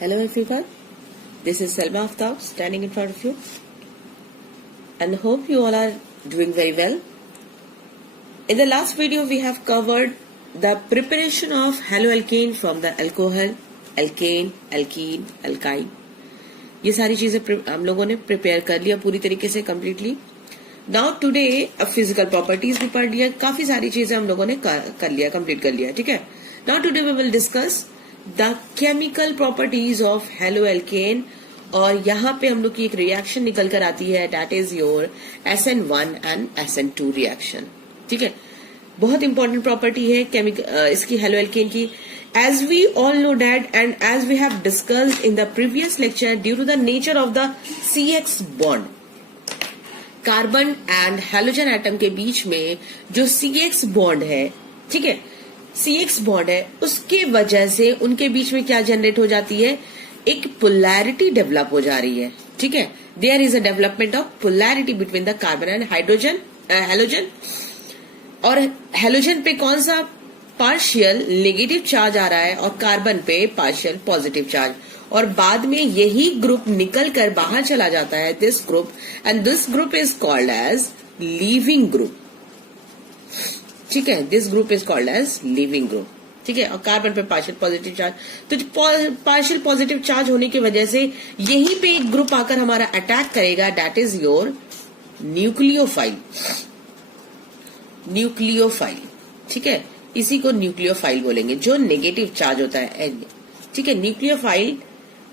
Hello everyone, this is Selma Aftab standing in front of you and hope you all are doing very well. In the last video we have covered the preparation of haloalkane from the alcohol, alkane, alkene, alkyne. ये सारी चीजें हम लोगों ने prepare कर लिया पूरी तरीके से कम्प्लीटली. नाउ टुडे अब फिजिकल प्रॉपर्टीज भी पढ़ लिया, काफी सारी चीजें हम लोगों ने कर लिया, कंप्लीट कर लिया. ठीक है. Now today we will discuss the chemical properties of haloalkane और यहाँ पे हम लोग की एक रिएक्शन निकल कर आती है, that is your SN1 and SN2 reaction. ठीक है. बहुत इंपॉर्टेंट प्रॉपर्टी है केमिकल इसकी हेलोएल्केन की. As we all know that and as we have discussed in the previous lecture, due to the nature of the CX bond, carbon and halogen atom के बीच में जो CX बॉन्ड है, ठीक है, CX बॉन्ड है, उसके वजह से उनके बीच में क्या जनरेट हो जाती है, एक पोलैरिटी डेवलप हो जा रही है. ठीक है. There is a development of polarity between the carbon and hydrogen halogen. और हेलोजन पे कौन सा पार्शियल नेगेटिव चार्ज आ रहा है और कार्बन पे पार्शियल पॉजिटिव चार्ज, और बाद में यही ग्रुप निकल कर बाहर चला जाता है, this group, and this group is called as leaving group. ठीक है. This group is called as leaving group. ठीक है. और कार्बन पे पार्शियल पॉजिटिव चार्ज, तो पार्शियल पॉजिटिव चार्ज होने की वजह से यहीं पे एक ग्रुप आकर हमारा अटैक करेगा, that is your nucleophile. Nucleophile. ठीक है. इसी को न्यूक्लियोफाइल बोलेंगे, जो नेगेटिव चार्ज होता है. ठीक है.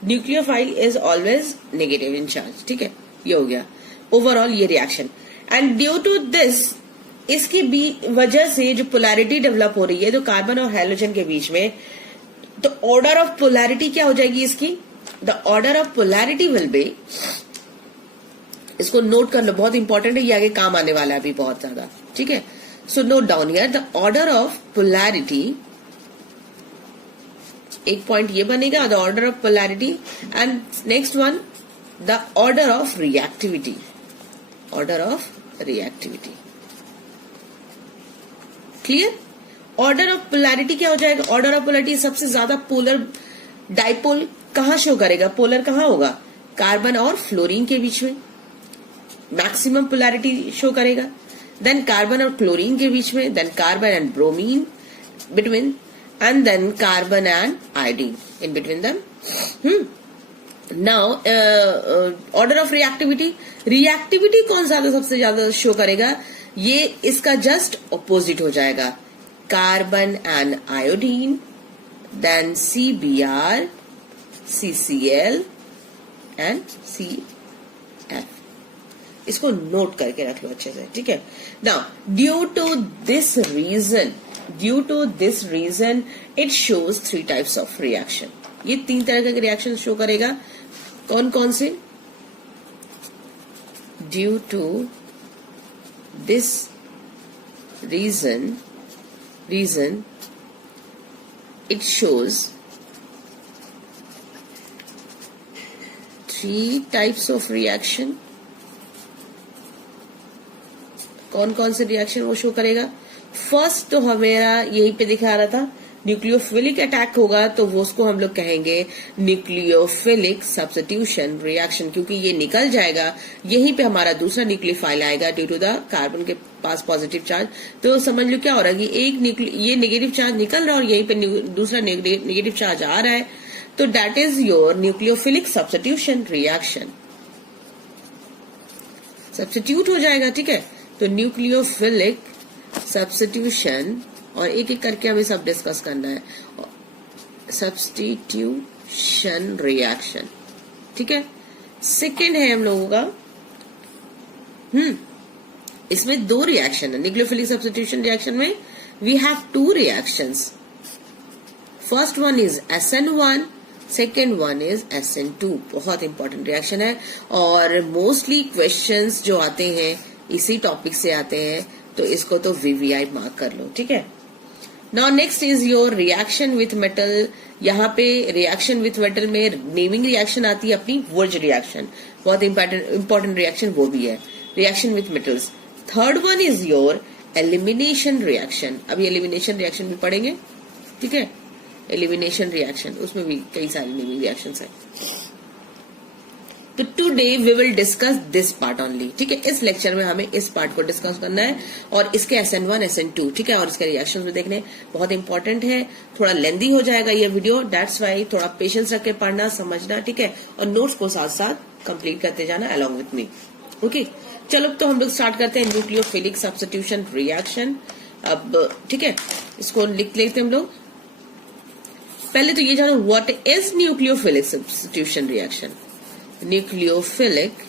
Nucleophile is always negative in charge. ठीक है. ये हो गया ओवरऑल ये reaction. And due to this, इसकी वजह से जो पोलैरिटी डेवलप हो रही है तो कार्बन और हाइड्रोजन के बीच में, तो ऑर्डर ऑफ पोलैरिटी क्या हो जाएगी इसकी, the order of polarity will be, इसको नोट कर लो, बहुत इंपॉर्टेंट है, ये आगे काम आने वाला है अभी बहुत ज्यादा. ठीक है. So note down here the order of polarity. एक पॉइंट ये बनेगा, the order of polarity, and next one the order of reactivity. Order of reactivity. Clear? Order of polarity क्या हो जाएगा? Order of polarity सबसे ज्यादा पोलर डाइपोल कहाँ show करेगा, पोलर कहाँ होगा, कार्बन और फ्लोरीन के बीच में मैक्सिमम पोलैरिटी शो करेगा. देन कार्बन और क्लोरीन के बीच में, then carbon and bromine between, and then carbon and iodine in between them. Now order of reactivity. Reactivity कौन ज्यादा सबसे ज्यादा शो करेगा, ये इसका जस्ट ऑपोजिट हो जाएगा, carbon and iodine, then CBr, CCl and CF. इसको नोट करके रख लो अच्छे से. ठीक है. Now due to this reason it shows 3 types of reaction. ये 3 तरह के रिएक्शन शो करेगा. कौन कौन से? Due to this reason it shows 3 types of reaction. कौन कौन से रिएक्शन वो शो करेगा? फर्स्ट तो हमेरा यहीं पे दिखा रहा था, न्यूक्लियोफिलिक अटैक होगा, तो वो उसको हम लोग कहेंगे न्यूक्लियोफिलिक सब्स्टिट्यूशन रिएक्शन, क्योंकि ये निकल जाएगा, यहीं पे हमारा दूसरा न्यूक्लियोफाइल आएगा ड्यू टू द कार्बन के पास पॉजिटिव चार्ज. तो समझ लो क्या हो रहा है कि एक ये नेगेटिव चार्ज निकल रहा है और यहीं पे दूसरा नेगेटिव चार्ज आ रहा है, तो that is your nucleophilic substitution reaction. Substitute हो जाएगा. ठीक है. तो न्यूक्लियोफिलिक सब्स्टिट्यूशन, और एक एक करके हमें सब डिस्कस करना है. Substitution reaction. ठीक है. सेकेंड है हम लोगों का, इसमें 2 रिएक्शन है. न्यूक्लियोफिलिक सब्स्टिट्यूशन रिएक्शन में we have 2 reactions. First one is SN1, second one is SN2. बहुत इंपॉर्टेंट रिएक्शन है और मोस्टली क्वेश्चंस जो आते हैं इसी टॉपिक से आते हैं, तो इसको तो VVI मार्क कर लो. ठीक है. Now next is your reaction with metal. यहाँ पे रिएक्शन विथ मेटल में नेमिंग रिएक्शन आती है अपनी, वुर्ज रिएक्शन, बहुत इंपॉर्टेंट रिएक्शन वो भी है, reaction with metals. Third one is your elimination reaction. अभी एलिमिनेशन रिएक्शन भी पढ़ेंगे. ठीक है. एलिमिनेशन रिएक्शन, उसमें भी कई सारी नेमिंग रिएक्शंस है। तो today we will discuss this part only, ठीक है। इस लेक्चर में हमें इस पार्ट को डिस्कस करना है और इसके SN1 SN2, ठीक है, और इसके रिएक्शंस में देखने बहुत इंपॉर्टेंट है। थोड़ा लेंदी हो जाएगा ये वीडियो, दैट्स वाई थोड़ा पेशेंस रख के पढ़ना समझना, ठीक है, और नोट्स को साथ साथ कंप्लीट करते जाना अलॉन्ग विथ मी, ओके। चलो तो हम लोग स्टार्ट करते हैं न्यूक्लियोफिलिक सब्स्टिट्यूशन रिएक्शन। अब ठीक है, इसको लिख लेते हैं हम लोग। पहले तो ये जानो what is nucleophilic substitution reaction. Nucleophilic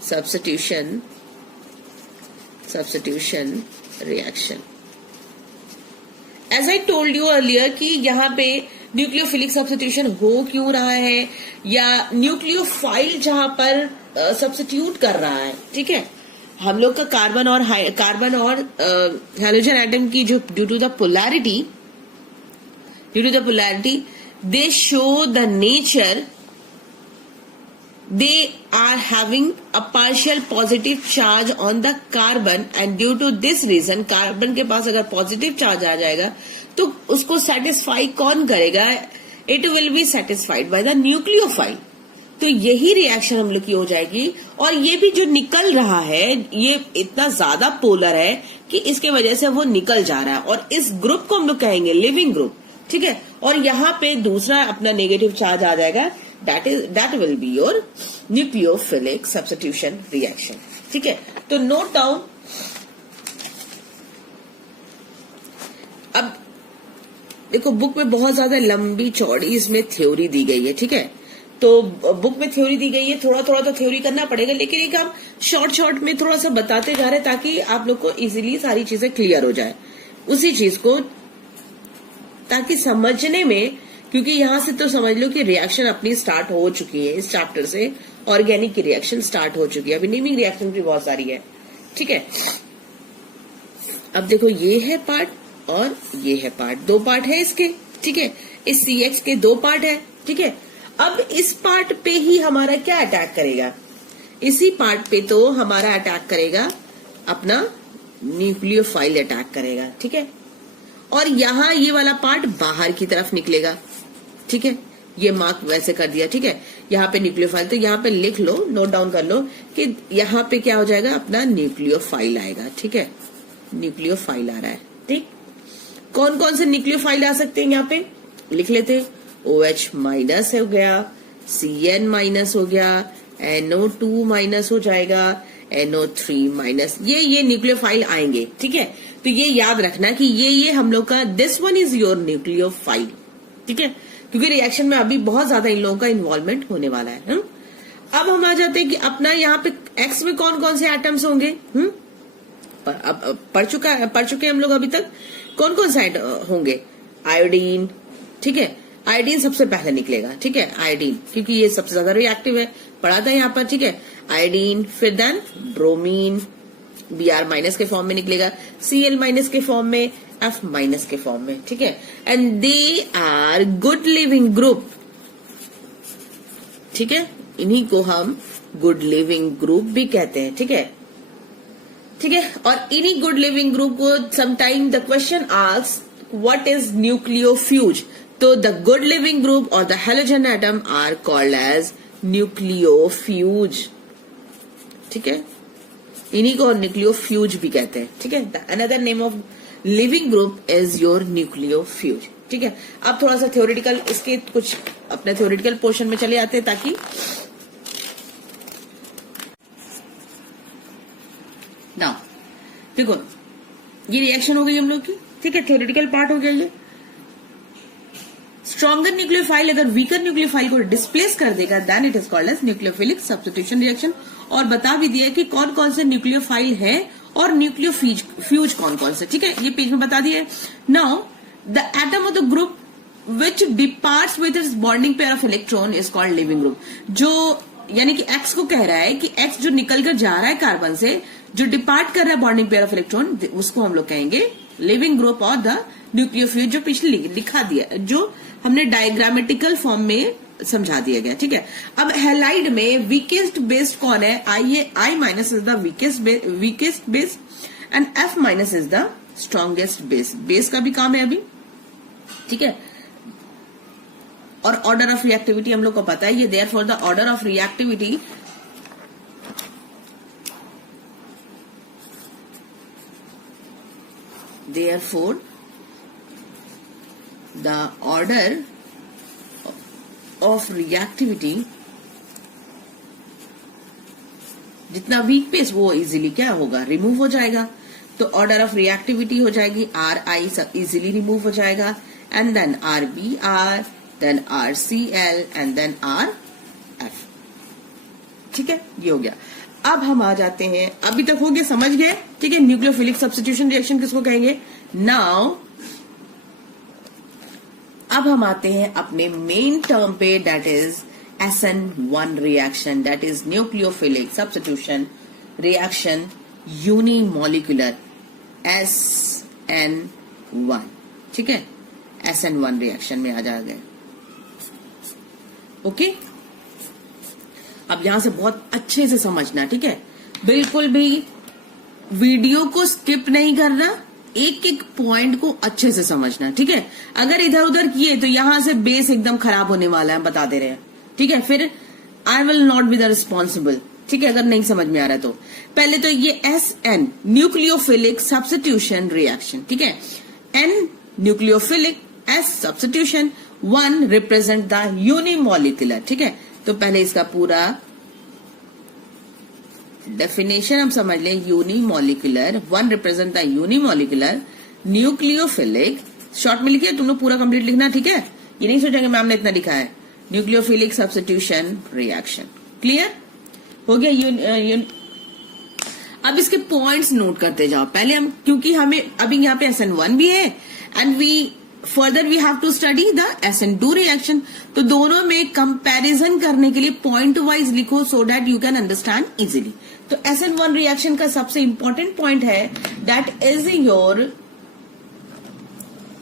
substitution reaction. As I told you earlier कि यहाँ पे न्यूक्लियोफिलिक सब्स्टिट्यूशन हो क्यों रहा है, या न्यूक्लियोफाइल जहां पर सब्स्टिट्यूट कर रहा है, ठीक है। हम लोग का कार्बन और हैलोजन एटम की जो due to the polarity they show the nature, they are having a partial positive charge on the carbon, and due to this reason carbon के पास अगर पॉजिटिव चार्ज आ जाएगा तो उसको सेटिस्फाई कौन करेगा, it will be satisfied by the nucleophile. तो यही reaction हम लोग की हो जाएगी, और ये भी जो निकल रहा है ये इतना ज्यादा पोलर है कि इसके वजह से वो निकल जा रहा है, और इस ग्रुप को हम लोग कहेंगे लिविंग ग्रुप, ठीक है। और यहाँ पे दूसरा अपना नेगेटिव चार्ज आ जाएगा, that will be your nucleophilic substitution reaction, ठीक है। तो नोट डाउन। अब देखो बुक में बहुत ज्यादा लंबी चौड़ी इसमें थ्योरी दी गई है, ठीक है। तो बुक में थ्योरी दी गई है, थोड़ा थोड़ा तो थ्योरी करना पड़ेगा, लेकिन एक हम शॉर्ट में थोड़ा सा बताते जा रहे हैं ताकि आप लोग को इजीली सारी चीजें क्लियर हो जाए उसी चीज को, ताकि समझने में, क्योंकि यहां से तो समझ लो कि रिएक्शन अपनी स्टार्ट हो चुकी है। इस चैप्टर से ऑर्गेनिक की रिएक्शन स्टार्ट हो चुकी है, अभी नेमिंग रिएक्शन भी बहुत सारी है, ठीक है। अब देखो ये है पार्ट और ये है पार्ट, दो पार्ट है इसके, ठीक है। इस CH के दो पार्ट है, ठीक है। अब इस पार्ट पे ही हमारा क्या अटैक करेगा, इसी पार्ट पे तो हमारा अटैक करेगा अपना न्यूक्लियोफाइल अटैक करेगा, ठीक है। और यहाँ ये वाला पार्ट बाहर की तरफ निकलेगा, ठीक है। ये मार्क वैसे कर दिया, ठीक है। यहाँ पे न्यूक्लियोफाइल, तो यहाँ पे लिख लो, नोट डाउन कर लो कि यहाँ पे क्या हो जाएगा, अपना न्यूक्लियोफाइल आएगा, ठीक है। न्यूक्लियोफाइल आ रहा है, ठीक। कौन कौन से न्यूक्लियोफाइल आ सकते हैं यहाँ पे लिख लेते। OH माइनस हो गया, CN माइनस हो गया, NO2 माइनस हो जाएगा, NO3 माइनस, ये न्यूक्लियोफाइल आएंगे, ठीक है। तो ये याद रखना कि ये हम लोग का this one is your nucleophile, ठीक है, क्योंकि रिएक्शन में अभी बहुत ज्यादा इन लोगों का इन्वॉल्वमेंट होने वाला है। अब हम आ जाते हैं कि अपना यहाँ पे X में कौन कौन से एटम्स होंगे, पढ़ चुके हम लोग अभी तक। कौन कौन से होंगे, आयोडीन, ठीक है। आयोडीन सबसे पहले निकलेगा, ठीक है, आयोडीन, क्योंकि ये सबसे ज्यादा रिएक्टिव है, पढ़ा था यहाँ पर, ठीक है। आयोडीन, फिर देन ब्रोमीन, Br माइनस के फॉर्म में निकलेगा, Cl माइनस के फॉर्म में, F माइनस के फॉर्म में, ठीक है। And they are good leaving group, ठीक है। इन्हीं को हम गुड लिविंग ग्रुप भी कहते हैं, ठीक है, ठीक है। और इन्हीं गुड लिविंग ग्रुप को sometime the question asks what is nucleofuge, तो द गुड लिविंग ग्रुप और the halogen atom are called as nucleofuge, ठीक है। इन्हीं को न्यूक्लियोफ्यूज भी कहते हैं, ठीक है। Another name of leaving group is your nucleofuge, ठीक है। अब थोड़ा सा थ्योरेटिकल, इसके कुछ अपने थ्योरेटिकल पोर्शन में चले आते हैं, ताकि ना देखो ये रिएक्शन हो गई हम लोग की, ठीक है, थ्योरेटिकल पार्ट हो गया ये। स्ट्रॉन्गर न्यूक्लियोफाइल अगर वीकर न्यूक्लियोफाइल को डिस्प्लेस कर देगा, then it is called as nucleophilic substitution reaction. और बता भी दिया कि कौन कौन से न्यूक्लियोफाइल है और न्यूक्लियोफ्यूज कौन कौन से, ठीक है, ये पेज में बता दिया। Now the atom of the group which departs with its bonding pair of electron is called leaving group. जो यानी कि X को कह रहा है कि X जो निकल कर जा रहा है कार्बन से, जो डिपार्ट कर रहा है बॉन्डिंग पेयर ऑफ इलेक्ट्रॉन, उसको हम लोग कहेंगे लिविंग ग्रुप और द न्यूक्लियोफ्यूज, जो पिछले लिखा दिया, जो हमने डायग्रामेटिकल फॉर्म में समझा दिया गया, ठीक है। अब हैलाइड में वीकेस्ट बेस कौन है, I minus is the weakest base and F minus is the strongest base. Base का भी काम है अभी, ठीक है। और ऑर्डर ऑफ रिएक्टिविटी हम लोग को पता है, ये therefore the order of reactivity therefore the order of reactivity, जितना वीक पेस वो इजीली क्या होगा, रिमूव हो जाएगा। तो ऑर्डर ऑफ रिएक्टिविटी हो जाएगी आर आई, इजीली रिमूव हो जाएगा, and then R B R, then R C L, and then R F. ठीक है, ये हो गया। अब हम आ जाते हैं, अभी तक हो गया, समझ गए, ठीक है। न्यूक्लियोफिलिक सब्स्टिट्यूशन रिएक्शन किसको कहेंगे। नाउ अब हम आते हैं अपने मेन टर्म पे, that is SN1 reaction, that is nucleophilic substitution reaction unimolecular SN1। ठीक है, SN1 रिएक्शन में आ जाएगा। ओके, अब यहां से बहुत अच्छे से समझना, ठीक है। बिल्कुल भी वीडियो को स्किप नहीं करना, एक एक पॉइंट को अच्छे से समझना, ठीक है। अगर इधर उधर किए तो यहां से बेस एकदम खराब होने वाला है, बता दे रहे हैं, ठीक है। फिर I will not be the responsible, ठीक है, अगर नहीं समझ में आ रहा है तो। पहले तो ये SN न्यूक्लियोफिलिक सब्स्टिट्यूशन रिएक्शन, ठीक है। N nucleophilic, S substitution, 1 represent the unimolecular, ठीक है। तो पहले इसका पूरा डेफिनेशन हम समझ लें। Unimolecular, 1 represent the unimolecular nucleophilic, short में लिखिए, तुम लोग पूरा कंप्लीट लिखना, ठीक है। ये नहीं सोचेंगे मैम ने इतना लिखा है। न्यूक्लियोफिलिक सब्स्टिट्यूशन रिएक्शन, क्लियर हो गया। अब इसके पॉइंट्स नोट करते जाओ पहले हम, क्योंकि हमें अभी यहाँ पे SN1 भी है, and further we have to study the SN2 reaction. तो दोनों में कंपैरिजन करने के लिए पॉइंट वाइज लिखो, so that you can understand easily. तो SN1 रिएक्शन का सबसे इंपॉर्टेंट पॉइंट है, that is your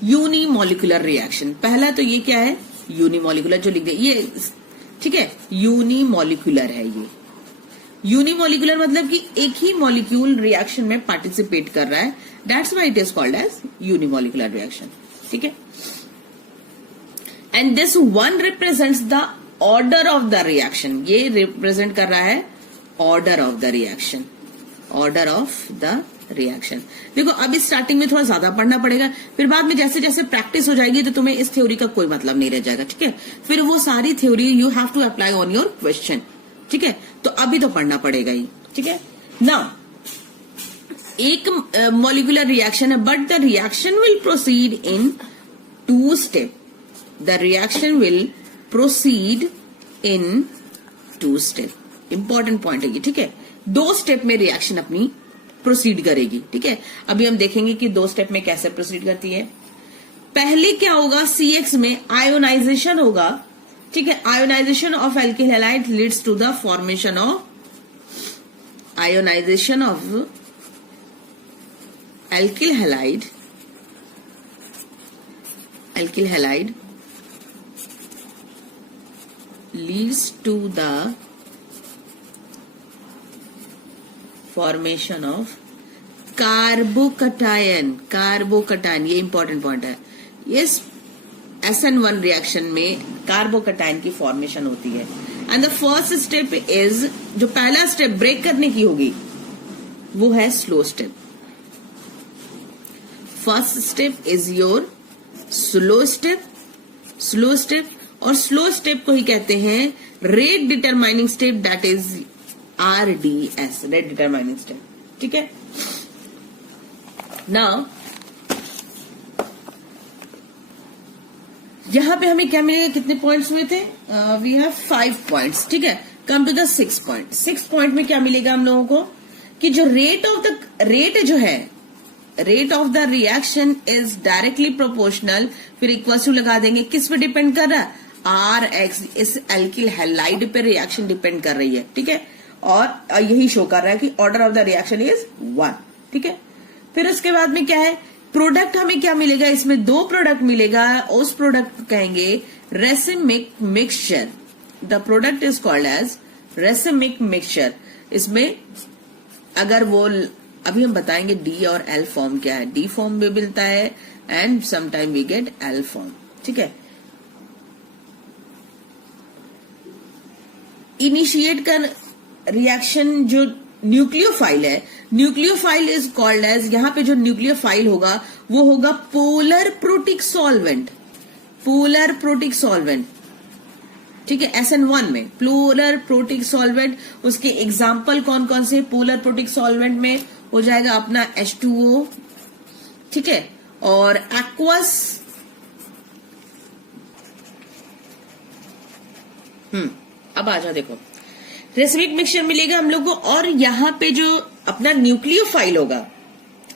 unimolecular reaction. पहला तो ये क्या है, यूनिमोलिकुलर, जो लिख दे ये, ठीक है, यूनिमोलिकुलर है ये। यूनिमोलिकुलर मतलब कि एक ही मॉलिक्यूल रिएक्शन में पार्टिसिपेट कर रहा है, that's why it is called as unimolecular reaction, ठीक है। And this 1 represents the order of the reaction, ये रिप्रेजेंट कर रहा है order of the reaction, order of the reaction. देखो अभी स्टार्टिंग में थोड़ा ज्यादा पढ़ना पड़ेगा, फिर बाद में जैसे जैसे प्रैक्टिस हो जाएगी तो तुम्हें इस थ्योरी का कोई मतलब नहीं रह जाएगा, ठीक है। फिर वो सारी theory you have to apply on your question, ठीक है। तो अभी तो पढ़ना पड़ेगा ही, ठीक है ना। एक मॉलिक्यूलर रिएक्शन है, but the reaction will proceed in 2 step. The reaction will proceed in 2 step. Important point है ये, ठीक है। 2 स्टेप में रिएक्शन अपनी प्रोसीड करेगी, ठीक है। अभी हम देखेंगे कि 2 स्टेप में कैसे प्रोसीड करती है। पहले क्या होगा, CX में आयोनाइजेशन होगा, ठीक है। Ionization of alkyl halide leads to the formation of, ionization of alkyl halide, alkyl halide leads to the formation of carbocation. Carbocation ये इंपॉर्टेंट पॉइंट है। इस SN1 रिएक्शन में कार्बोकटायन की फॉर्मेशन होती है। And the first step is, जो पहला step break करने की होगी वो है slow step. First step is your slow step, slow step. और स्लो स्टेप को ही कहते हैं rate determining step, that is RDS, rate determining step, ठीक है। नाउ यहां पे हमें क्या मिलेगा, कितने पॉइंट्स हुए थे, वी हैव 5 पॉइंट्स, ठीक है। Come to the 6 point. 6 point में क्या मिलेगा हम लोगों को, कि जो रेट जो है, rate of the reaction is directly proportional, फिर इक्वल टू लगा देंगे, किस पे डिपेंड कर रहा है, RX, इस एल्किल हैलाइड पे रिएक्शन डिपेंड कर रही है, ठीक है। और यही शो कर रहा है कि order of the reaction is 1, ठीक है। फिर उसके बाद में क्या है, प्रोडक्ट हमें क्या मिलेगा, इसमें 2 प्रोडक्ट मिलेगा, उस प्रोडक्ट को कहेंगे racemic mixture. The product is called as racemic mixture. इसमें अगर वो, अभी हम बताएंगे D और L फॉर्म क्या है। D फॉर्म में मिलता है and sometime we get L form, ठीक है। इनिशिएट का रिएक्शन जो न्यूक्लियोफाइल है, न्यूक्लियोफाइल इज कॉल्ड एज, यहां पे जो न्यूक्लियोफाइल होगा वो होगा polar protic solvent, polar protic solvent, ठीक है। SN1 में पोलर प्रोटिक सॉल्वेंट, उसके एग्जाम्पल कौन कौन से पोलर प्रोटिक सॉल्वेंट में हो जाएगा अपना H2O, ठीक है, और एक्वस, अब आ जाओ, देखो रेसिमिक मिक्सचर मिलेगा हम लोग को, और यहां पे जो अपना न्यूक्लियोफाइल होगा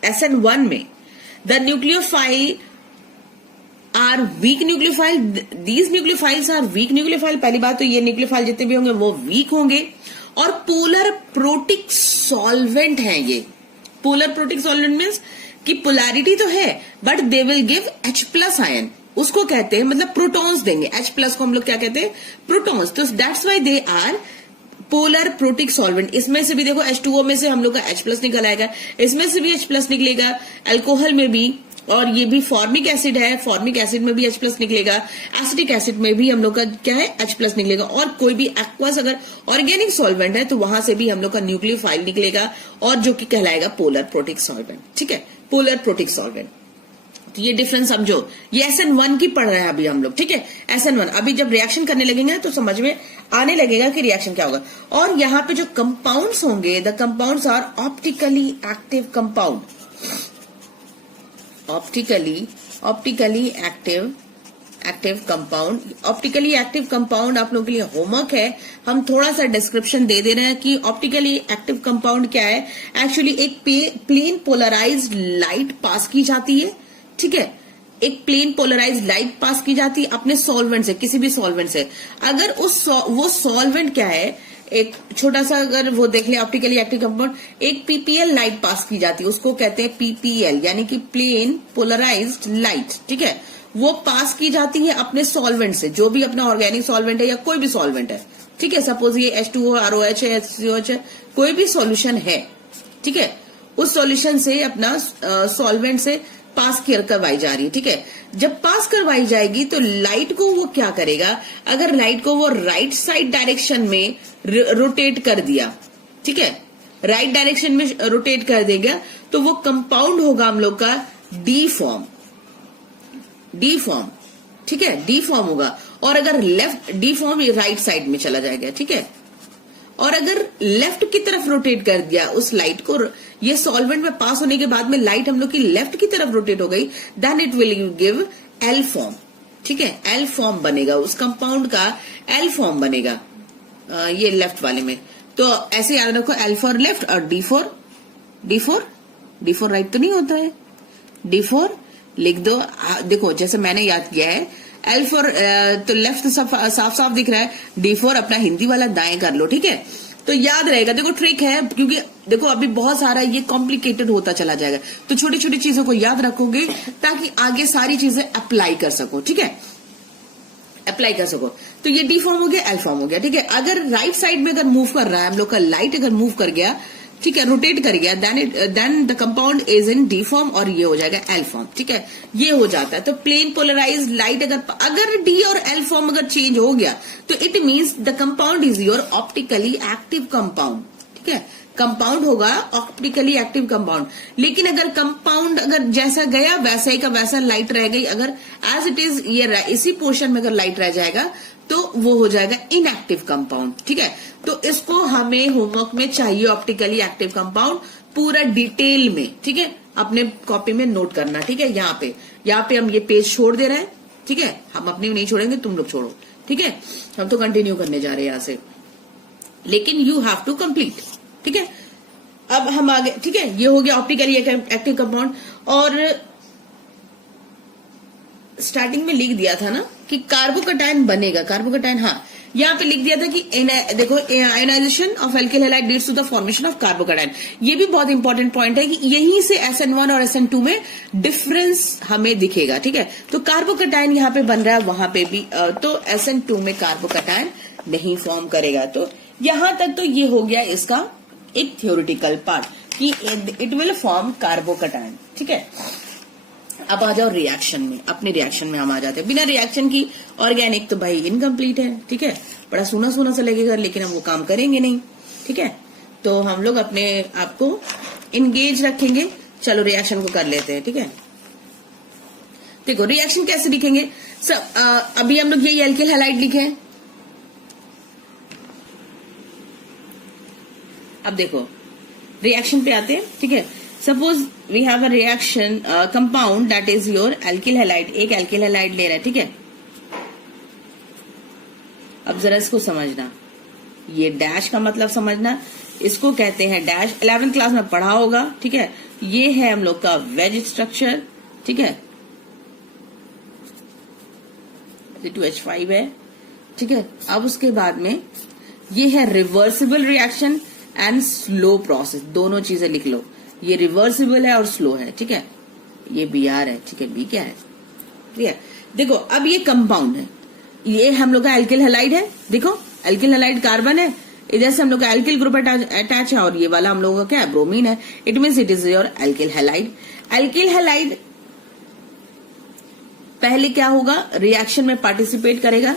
SN1 में, the nucleophile are weak nucleophile, these nucleophiles are weak nucleophile. पहली बात तो ये न्यूक्लियोफाइल जितने भी होंगे वो वीक होंगे, और पोलर प्रोटिक सॉल्वेंट है ये। पोलर प्रोटिक सॉल्वेंट मीन्स कि पोलैरिटी तो है but they will give H+ ion, उसको कहते हैं, मतलब प्रोटॉन्स देंगे। H+ को हम लोग क्या कहते हैं, प्रोटॉन्स, तो that's why they are polar protic solvent. इसमें से भी देखो H2O में से हम लोग का H+ निकल आएगा, इसमें से भी H+ निकलेगा, अल्कोहल में भी, और ये भी फॉर्मिक एसिड है, फॉर्मिक एसिड में भी H+ निकलेगा, एसिटिक एसिड में भी हम लोग का क्या है H+ निकलेगा, और कोई भी एक्वस अगर ऑर्गेनिक सॉल्वेंट है तो वहां से भी हम लोग का न्यूक्लियोफाइल निकलेगा, और जो कि कहलाएगा पोलर प्रोटिक सॉल्वेंट, ठीक है, पोलर प्रोटिक सॉल्वेंट। तो ये डिफरेंस समझो, ये SN1 की पढ़ रहे हैं अभी हम लोग, ठीक है। SN1 अभी जब रिएक्शन करने लगेंगे तो समझ में आने लगेगा कि रिएक्शन क्या होगा। और यहाँ पे जो कंपाउंड्स होंगे, the compounds are optically active compound, optically active compound. Optically active compound आप लोगों के लिए होमवर्क है, हम थोड़ा सा डिस्क्रिप्शन दे रहे हैं कि ऑप्टिकली एक्टिव कंपाउंड क्या है। एक्चुअली एक प्लेन पोलराइज्ड लाइट पास की जाती है, ठीक है, एक प्लेन पोलराइज्ड लाइट पास की जाती है अपने सॉल्वेंट से, किसी भी सॉल्वेंट से। अगर वो सॉल्वेंट क्या है, एक छोटा सा अगर वो देख ले ऑप्टिकली एक्टिव कंपाउंड, एक PPL लाइट पास की जाती है, उसको कहते हैं PPL, यानी कि प्लेन पोलराइज्ड लाइट, ठीक है, वो पास की जाती है अपने सॉल्वेंट से, जो भी अपना ऑर्गेनिक सॉल्वेंट है या कोई भी सॉल्वेंट है, ठीक है। सपोज ये H2O, ROH है, HCOH है, कोई भी सॉल्यूशन है, ठीक है, उस सॉल्यूशन से अपना सॉल्वेंट से पास करवाई जा रही है, ठीक है। जब पास करवाई जाएगी तो लाइट को वो क्या करेगा, अगर लाइट को वो राइट साइड डायरेक्शन में रोटेट कर दिया, ठीक है, राइट डायरेक्शन में रोटेट कर देगा, तो वो कंपाउंड होगा हम लोग का डी फॉर्म, ठीक है, डी फॉर्म होगा। और अगर left D form right side में चला जाएगा, ठीक है, और अगर लेफ्ट की तरफ रोटेट कर दिया उस लाइट को, ये सॉल्वेंट में पास होने के बाद में लाइट हम लोग की लेफ्ट की तरफ रोटेट हो गई, then it will give L form, ठीक है, एल फॉर्म बनेगा, उस कंपाउंड का एल फॉर्म बनेगा ये लेफ्ट वाले में। तो ऐसे याद रखो, एल फॉर लेफ्ट और डी फॉर राइट तो नहीं होता है, D4 लिख दो। देखो जैसे मैंने याद किया है, एल फॉर तो लेफ्ट साफ साफ दिख रहा है, D4 अपना हिंदी वाला दाएं कर लो, ठीक है, तो याद रहेगा। देखो ट्रिक है, क्योंकि देखो अभी बहुत सारा ये कॉम्प्लिकेटेड होता चला जाएगा, तो छोटी छोटी चीजों को याद रखोगे ताकि आगे सारी चीजें अप्लाई कर सको, ठीक है, अप्लाई कर सको। तो ये डी फॉर्म हो गया, एल फॉर्म हो गया, ठीक है। अगर राइट साइड में अगर मूव कर रहा है हम लोग का लाइट, अगर मूव कर गया, ठीक है, रोटेट कर गया, then the compound is in D form और ये हो जाएगा एल फॉर्म, ठीक है, ये हो जाता है। तो प्लेन पोलराइज्ड लाइट अगर डी और एल फॉर्म अगर चेंज हो गया तो it means the compound is your optically active compound, ठीक है, कंपाउंड होगा ऑप्टिकली एक्टिव कंपाउंड। लेकिन अगर कंपाउंड अगर जैसा गया वैसा ही का वैसा लाइट रह गई, अगर एज इट इज ये इसी पोर्शन में अगर लाइट रह जाएगा तो वो हो जाएगा इनएक्टिव कंपाउंड, ठीक है। तो इसको हमें होमवर्क में चाहिए ऑप्टिकली एक्टिव कंपाउंड पूरा डिटेल में, ठीक है, अपने कॉपी में नोट करना, ठीक है। यहाँ पे हम ये पेज छोड़ दे रहे हैं, ठीक है, हम अपने नहीं छोड़ेंगे, तुम लोग छोड़ो, ठीक है, हम तो कंटिन्यू करने जा रहे हैं यहाँ से, लेकिन यू हैव टू कंप्लीट, ठीक है। अब हम आगे, ठीक है, ये हो गया ऑप्टिकली एक्टिव कंपाउंड। और स्टार्टिंग में लिख दिया था ना कि कार्बोकैटायन बनेगा, कार्बोकैटायन, हाँ, यहाँ पे लिख दिया था कि देखो ionization of alkyl halide leads to the formation of carbocation. ये भी बहुत इंपॉर्टेंट पॉइंट है कि यहीं से SN1 और SN2 में डिफरेंस हमें दिखेगा, ठीक है। तो कार्बोकैटायन यहाँ पे बन रहा है, वहां पे भी तो SN2 में कार्बोकैटायन नहीं फॉर्म करेगा। तो यहां तक तो ये हो गया इसका एक थ्योरेटिकल पार्ट कि इट विल फॉर्म कार्बोकैटायन, ठीक है। अब आ जाओ रिएक्शन में, अपने रिएक्शन में हम आ जाते हैं। बिना रिएक्शन की ऑर्गेनिक तो भाई इनकम्प्लीट है, ठीक है, बड़ा सूना सूना सा लगेगा लेकिन हम वो काम करेंगे नहीं, ठीक है। तो हम लोग अपने आप को इंगेज रखेंगे। चलो रिएक्शन को कर लेते हैं, ठीक है। देखो रिएक्शन कैसे लिखेंगे सब, अभी हम लोग ये एल्किल हैलाइड लिखे हैं। अब देखो रिएक्शन पे आते हैं, ठीक है। Suppose we have a reaction compound that is your alkyl halide, एक एल्किल हैलाइड ले रहा है, ठीक है। अब जरा इसको समझना, ये डैश का मतलब समझना, इसको कहते हैं डैश, 11th क्लास में पढ़ा होगा, ठीक है। ये है हम लोग का वेज स्ट्रक्चर, ठीक है, C2H5 है, ठीक है। अब उसके बाद में ये है reversible reaction and slow process, दोनों चीजें लिख लो, ये रिवर्सिबल है और स्लो है, ठीक है। ये Br है, ठीक है, B क्या है, क्लियर। देखो अब ये कंपाउंड है, ये हम लोग का एल्किल हैलाइड है, देखो एल्किल हैलाइड कार्बन है, इधर से हम लोग का एल्किल ग्रुप अटैच है और ये वाला हम लोगों का क्या है, ब्रोमीन है। It means it is your alkyl halide. Alkyl halide पहले क्या होगा, रिएक्शन में पार्टिसिपेट करेगा,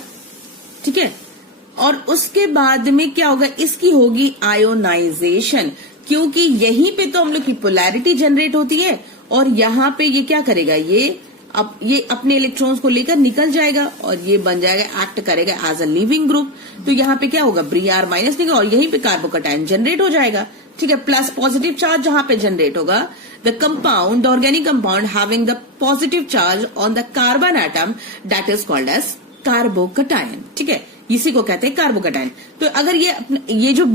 ठीक है, और उसके बाद में क्या होगा, इसकी होगी आयोनाइजेशन, क्योंकि यहीं पे तो हम लोग की पोलैरिटी जनरेट होती है और यहाँ पे ये क्या करेगा, ये अपने इलेक्ट्रॉन्स को लेकर निकल जाएगा और ये बन जाएगा, एक्ट करेगा एज अ लिविंग ग्रुप। तो यहाँ पे क्या होगा, Br माइनस निकलेगा और यहीं पे कार्बोकैटायन जनरेट हो जाएगा, ठीक है। प्लस पॉजिटिव चार्ज जहां पे जनरेट होगा, the compound, the organic compound having the positive charge on the carbon atom that is called as carbocation, ठीक है, इसी को कहते हैं कार्बोकैटायन। तो अगर ये जो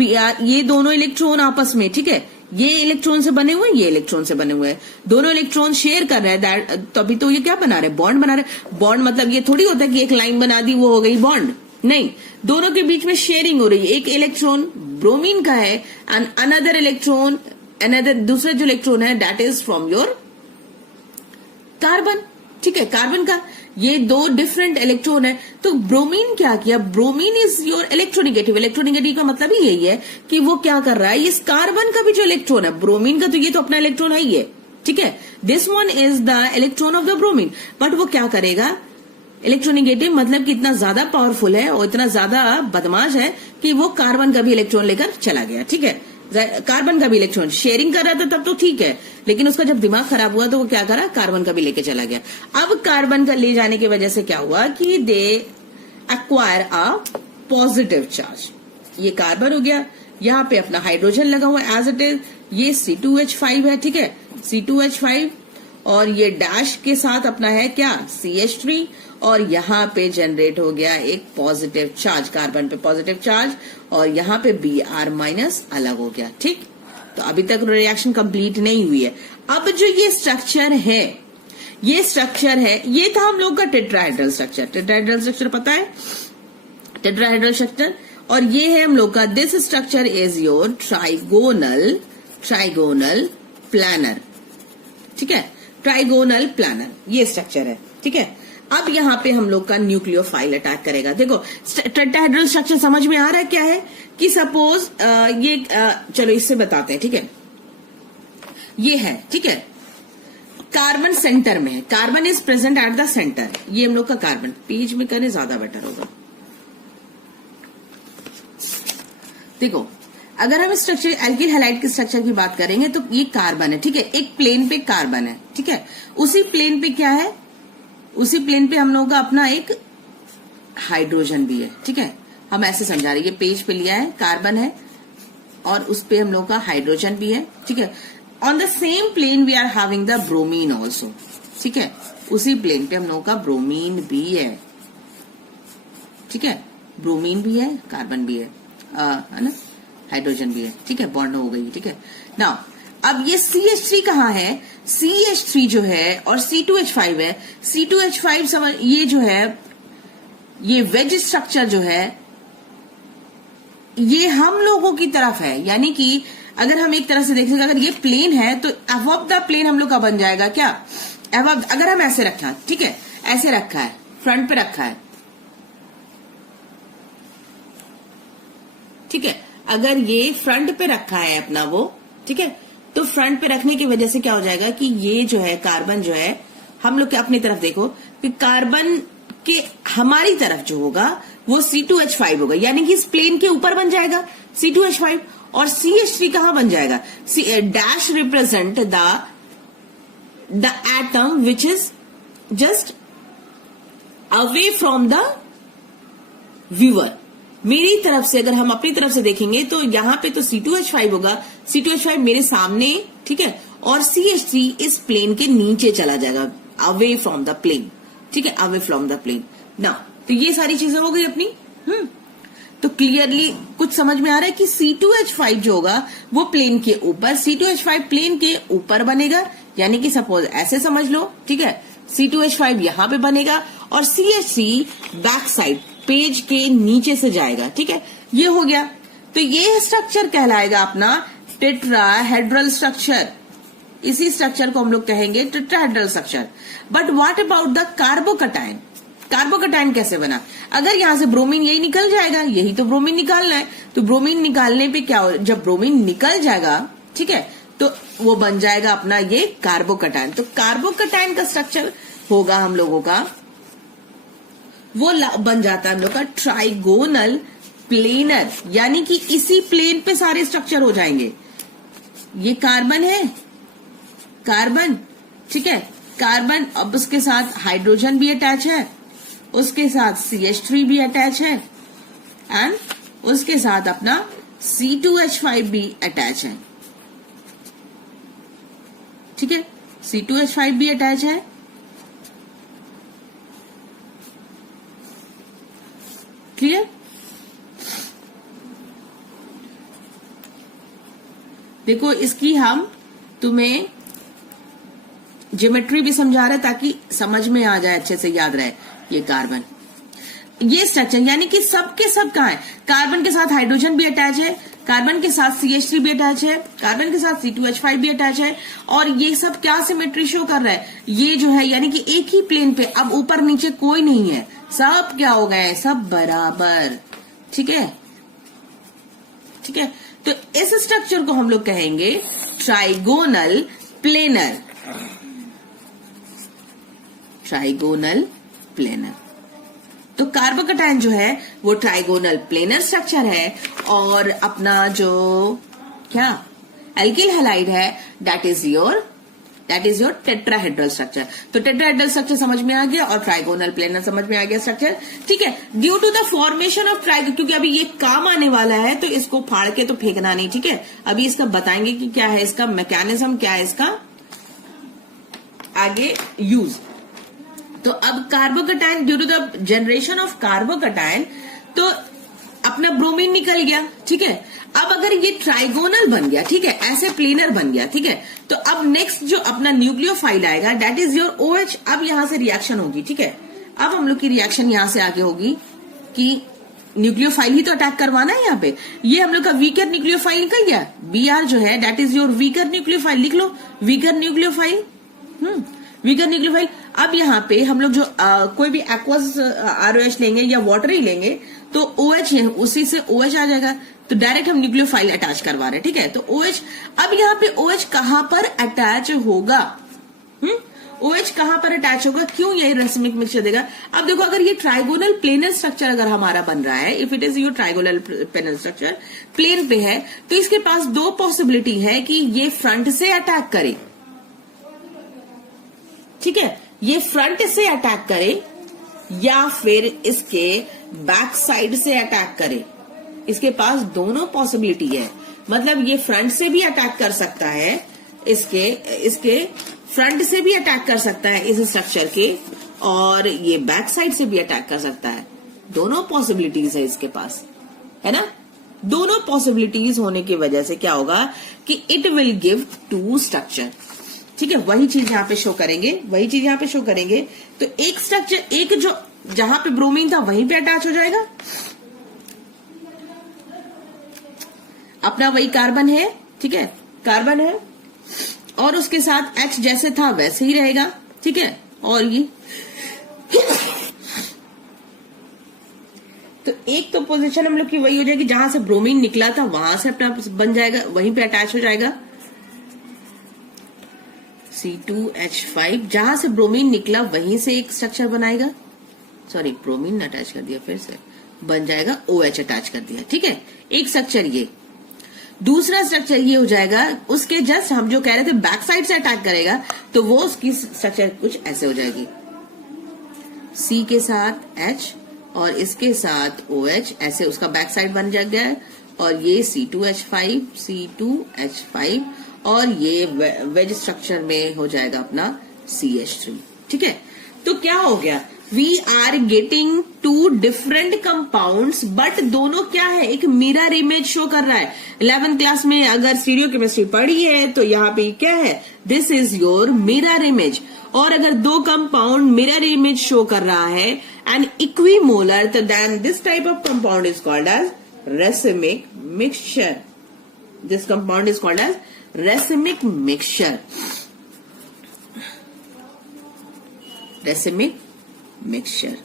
ये दोनों इलेक्ट्रॉन आपस में, ठीक है, ये इलेक्ट्रॉन से बने हुए, ये इलेक्ट्रॉन से बने हुए हैं, दोनों इलेक्ट्रॉन शेयर कर रहे हैं, तभी तो ये क्या बना रहे, बॉन्ड बना रहे। बॉन्ड मतलब ये थोड़ी होता है कि एक लाइन बना दी वो हो गई बॉन्ड, नहीं, दोनों के बीच में शेयरिंग हो रही है। एक इलेक्ट्रॉन ब्रोमीन का है एंड अनदर इलेक्ट्रॉन, दूसरा जो इलेक्ट्रॉन है that is from your carbon, ठीक है, कार्बन का। ये दो डिफरेंट इलेक्ट्रॉन है। तो ब्रोमीन क्या किया, bromine is your electronegative. Electronegative का मतलब ही यही है कि वो क्या कर रहा है, इस कार्बन का भी जो इलेक्ट्रॉन है ब्रोमीन का, तो ये तो अपना इलेक्ट्रॉन है ही है, ठीक है, this one is the electron of the bromine, but वो क्या करेगा, इलेक्ट्रोनिगेटिव मतलब कि इतना ज्यादा पावरफुल है और इतना ज्यादा बदमाश है कि वो कार्बन का भी इलेक्ट्रॉन लेकर चला गया, ठीक है। कार्बन का भी इलेक्ट्रॉन शेयरिंग कर रहा था तब तो ठीक है, लेकिन उसका जब दिमाग खराब हुआ तो वो क्या करा, कार्बन का भी लेके चला गया। अब कार्बन का ले जाने की वजह से क्या हुआ कि दे एक्वायर अ पॉजिटिव चार्ज, ये कार्बन हो गया, यहाँ पे अपना हाइड्रोजन लगा हुआ एज इट इज, ये C2H5 है, ठीक है, C2H5, और ये डैश के साथ अपना है क्या, CH3, और यहाँ पे जनरेट हो गया एक पॉजिटिव चार्ज, कार्बन पे पॉजिटिव चार्ज, और यहाँ पे Br माइनस अलग हो गया, ठीक। तो अभी तक रिएक्शन कंप्लीट नहीं हुई है। अब जो ये स्ट्रक्चर है, ये था हम लोग का टेट्राहेड्रल स्ट्रक्चर। टेट्राहेड्रल स्ट्रक्चर पता है, टेट्राहेड्रल स्ट्रक्चर, और ये है हम लोग का, this structure is your trigonal planner, ठीक है, ट्राइगोनल प्लानर ये स्ट्रक्चर है, ठीक है। अब यहाँ पे हम लोग का न्यूक्लियोफाइल अटैक करेगा। देखो टेट्राहेड्रल स्ट्रक्चर समझ में आ रहा है क्या है, कि सपोज चलो इससे बताते हैं, ठीक है, ये है, ठीक है, कार्बन सेंटर में है, carbon is present at the centre, ये हम लोग का कार्बन, पेज में करें ज्यादा बेटर होगा। देखो अगर हम स्ट्रक्चर एल्किल हैलाइड के स्ट्रक्चर की बात करेंगे तो ये कार्बन है, ठीक है, एक प्लेन पे कार्बन है, ठीक है, उसी प्लेन पे क्या है, उसी प्लेन पे हम लोगों का अपना एक हाइड्रोजन भी है, ठीक है, हम ऐसे समझा रहे हैं, ये पेज पे लिया है, कार्बन है और उस पे हम लोगों का हाइड्रोजन भी है, ठीक है। On the same plane we are having the bromine also, ठीक है, उसी प्लेन पे हम लोगों का ब्रोमीन भी है, ठीक है, ब्रोमीन भी है, कार्बन भी है ना, हाइड्रोजन भी है, ठीक है, बॉन्ड हो गई, ठीक है। नाउ अब ये CH3 कहाँ है, CH3 जो है और C2H5 है, C2H5 समझ, ये जो है, ये वेज स्ट्रक्चर जो है, ये हम लोगों की तरफ है, यानी कि अगर हम एक तरह से देखेंगे, अगर ये प्लेन है तो अबव द प्लेन हम लोग का बन जाएगा क्या, अबव, अगर हम ऐसे रखा है, ठीक है, ऐसे रखा है, फ्रंट पे रखा है, ठीक है, अगर ये फ्रंट पे रखा है अपना वो, ठीक है, तो फ्रंट पे रखने की वजह से क्या हो जाएगा कि ये जो है कार्बन जो है हम लोग के अपनी तरफ देखो कि कार्बन के हमारी तरफ जो होगा वो C2H5 होगा, यानी कि इस प्लेन के ऊपर बन जाएगा C2H5, और CH3 कहां बन जाएगा, dash represent the atom which is just away from the viewer. मेरी तरफ से अगर हम अपनी तरफ से देखेंगे तो यहां पे तो C2H5 होगा, C2H5 मेरे सामने, ठीक है, और CH3 इस प्लेन के नीचे चला जाएगा, अवे फ्रॉम द प्लेन, ठीक है, अवे फ्रॉम द प्लेन ना। तो ये सारी चीजें हो गई अपनी। तो क्लियरली कुछ समझ में आ रहा है कि C2H5 जो होगा वो प्लेन के ऊपर, C2H5 प्लेन के ऊपर बनेगा, यानी कि सपोज ऐसे समझ लो, ठीक है, C2H5 यहां पे बनेगा और CH3 बैक साइड पेज के नीचे से जाएगा, ठीक है, ये हो गया। तो ये स्ट्रक्चर कहलाएगा अपना टेट्राहेड्रल स्ट्रक्चर। इसी स्ट्रक्चर को हम लोग कहेंगे tetrahedral structure. But what about the carbocation? Carbocation कैसे बना? अगर यहां से ब्रोमीन यही निकल जाएगा, यही तो ब्रोमीन निकालना है, तो ब्रोमीन निकालने पे क्या हो, जब ब्रोमीन निकल जाएगा, ठीक है, तो वो बन जाएगा अपना ये कार्बोकटायन। तो कार्बोकटायन का स्ट्रक्चर होगा हम लोगों का, वो बन जाता है हम लोग का ट्राइगोनल प्लेनर, यानी कि इसी प्लेन पे सारे स्ट्रक्चर हो जाएंगे। ये कार्बन है, कार्बन, ठीक है, कार्बन, अब उसके साथ हाइड्रोजन भी अटैच है, उसके साथ CH3 भी अटैच है, एंड उसके साथ अपना C2H5 भी अटैच है, ठीक है, C2H5 भी अटैच है। क्लियर? देखो इसकी हम तुम्हें ज्योमेट्री भी समझा रहे ताकि समझ में आ जाए, अच्छे से याद रहे। ये कार्बन, ये स्ट्रक्चर, यानी कि सब के सब कहाँ है, कार्बन के साथ हाइड्रोजन भी अटैच है, कार्बन के साथ CH3 भी अटैच है, कार्बन के साथ C2H5 भी अटैच है, और ये सब क्या सिमेट्री शो कर रहा है, ये जो है यानी कि एक ही प्लेन पे, अब ऊपर नीचे कोई नहीं है, सब क्या हो गए, सब बराबर, ठीक है, ठीक है। तो इस स्ट्रक्चर को हम लोग कहेंगे ट्राइगोनल प्लेनर, ट्राइगोनल प्लेनर। तो कार्बोकटायन जो है वो ट्राइगोनल प्लेनर स्ट्रक्चर है, और अपना जो क्या एल्किल हैलाइड है that is your tetrahedral structure. तो टेट्राहेड्रल स्ट्रक्चर समझ में आ गया और ट्राइगोनल प्लेनर समझ में आ गया स्ट्रक्चर, ठीक है। Due to the formation of trigo, क्योंकि अभी ये काम आने वाला है तो इसको फाड़ के तो फेंकना नहीं, ठीक है। अभी इसका बताएंगे कि क्या है इसका मैकेनिज्म, क्या है इसका आगे यूज। तो अब carbocation, due to the generation of carbocation, तो अपना ब्रोमीन निकल गया, ठीक है। अब अगर ये ट्राइगोनल बन गया, ठीक है, ऐसे प्लेनर बन गया, ठीक है, तो अब नेक्स्ट जो अपना न्यूक्लियोफाइल आएगा दैट इज योर OH। अब यहां से रिएक्शन होगी, ठीक है। अब हम लोग की रिएक्शन यहां से आगे होगी कि न्यूक्लियोफाइल ही तो अटैक करवाना है यहाँ पे। ये हम लोग का वीकर न्यूक्लियोफाइल निकल गया, Br जो है that is your weaker nucleophile, लिख लो वीकर न्यूक्लियोफाइल, वीकर न्यूक्लियोफाइल। अब यहाँ पे हम लोग जो कोई भी एक्वस ROH लेंगे या वाटर ही लेंगे तो OH है, उसी से OH आ जाएगा, तो डायरेक्ट हम न्यूक्लियोफाइल अटैच करवा रहे हैं, ठीक है। तो OH, अब यहाँ पे OH कहां पर अटैच होगा, OH कहां पर अटैच होगा, क्यों ये रेसिमिक मिक्सचर देगा। अब देखो अगर ये ट्राइगोनल प्लेनर स्ट्रक्चर अगर हमारा बन रहा है, if it is your trigonal planar structure plane पे है, तो इसके पास दो पॉसिबिलिटी है कि ये फ्रंट से अटैक करे, ठीक है, ये फ्रंट से अटैक करे या फिर इसके बैक साइड से अटैक करे। इसके पास दोनों पॉसिबिलिटी है, मतलब ये फ्रंट से भी अटैक कर सकता है, इसके फ्रंट से भी अटैक कर सकता है इस स्ट्रक्चर के, और ये बैक साइड से भी अटैक कर सकता है। दोनों पॉसिबिलिटीज है इसके पास, है ना। दोनों पॉसिबिलिटीज होने की वजह से क्या होगा कि it will give two structure, ठीक है। वही चीज यहाँ पे शो करेंगे, वही चीज यहाँ पे शो करेंगे। तो एक स्ट्रक्चर, एक जो जहां पे ब्रोमीन था वहीं पे अटैच हो जाएगा, अपना वही कार्बन है, ठीक है, कार्बन है, और उसके साथ H जैसे था वैसे ही रहेगा, ठीक है। और ये तो एक तो पोजीशन हम लोग की वही हो जाएगी जहां से ब्रोमीन निकला था वहां से अपना बन जाएगा, वहीं पे अटैच हो जाएगा C2H5, जहां से ब्रोमीन निकला वहीं से एक स्ट्रक्चर बनाएगा, सॉरी ब्रोमीन अटैच कर दिया, फिर से बन जाएगा OH अटैच कर दिया, ठीक है, एक स्ट्रक्चर ये। दूसरा स्ट्रक्चर ये हो जाएगा, उसके जस्ट हम जो कह रहे थे बैक साइड से अटैक करेगा, तो वो उसकी स्ट्रक्चर कुछ ऐसे हो जाएगी, C के साथ H और इसके साथ OH, ऐसे उसका बैक साइड बन जाएगा। और ये C2H5 और ये वेज स्ट्रक्चर में हो जाएगा अपना CH3, ठीक है। तो क्या हो गया, we are getting two different compounds, but दोनों क्या है, एक मिरर इमेज शो कर रहा है। 11th क्लास में अगर स्टीरियो केमिस्ट्री पढ़ी है तो यहाँ पे क्या है, this is your mirror image. और अगर दो कंपाउंड मिरर इमेज शो कर रहा है एंड इक्विमोलर, तो then this type of compound is called as racemic mixture. This compound is called as racemic mixture, racemic mixture,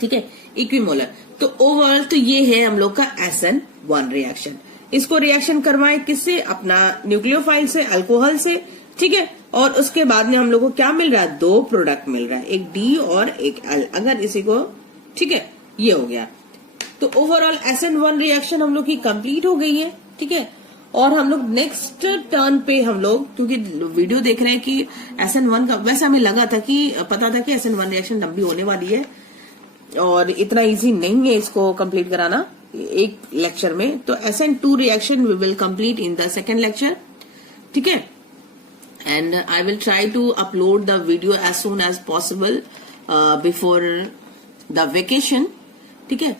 ठीक है, इक्विमोलर। तो ओवरऑल तो ये है हम लोग का SN1 रिएक्शन। इसको रिएक्शन करवाएं किससे, अपना न्यूक्लियोफाइल से, अल्कोहल से, ठीक है। और उसके बाद में हम लोग को क्या मिल रहा है, दो प्रोडक्ट मिल रहा है, एक D और एक L। अगर इसी को, ठीक है, ये हो गया। तो ओवरऑल SN1 रिएक्शन हम लोग की कंप्लीट हो गई है, ठीक है। और हम लोग नेक्स्ट टर्न पे हम लोग, क्योंकि वीडियो देख रहे हैं कि SN1 का, वैसे हमें लगा था कि पता था कि SN1 रिएक्शन लंबी होने वाली है और इतना इजी नहीं है इसको कंप्लीट कराना एक लेक्चर में। तो SN2 reaction we will complete in the second lecture, ठीक है। And I will try to upload the video as soon as possible before the vacation, ठीक है,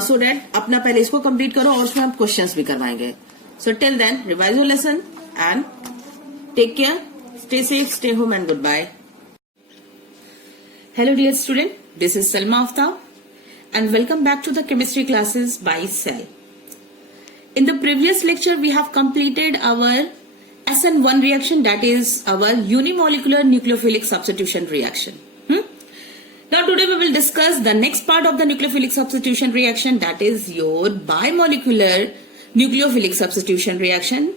सो दैट अपना पहले इसको कंप्लीट करो और उसमें हम क्वेश्चंस भी करवाएंगे। So till then, revise your lesson and take care. Stay safe, stay home and goodbye. Hello dear student, this is Salma Aftab and welcome back to the chemistry classes by Cell. In the previous lecture, we have completed our SN1 reaction, that is our unimolecular nucleophilic substitution reaction. Now today we will discuss the next part of the nucleophilic substitution reaction, that is your bimolecular nucleophilic substitution reaction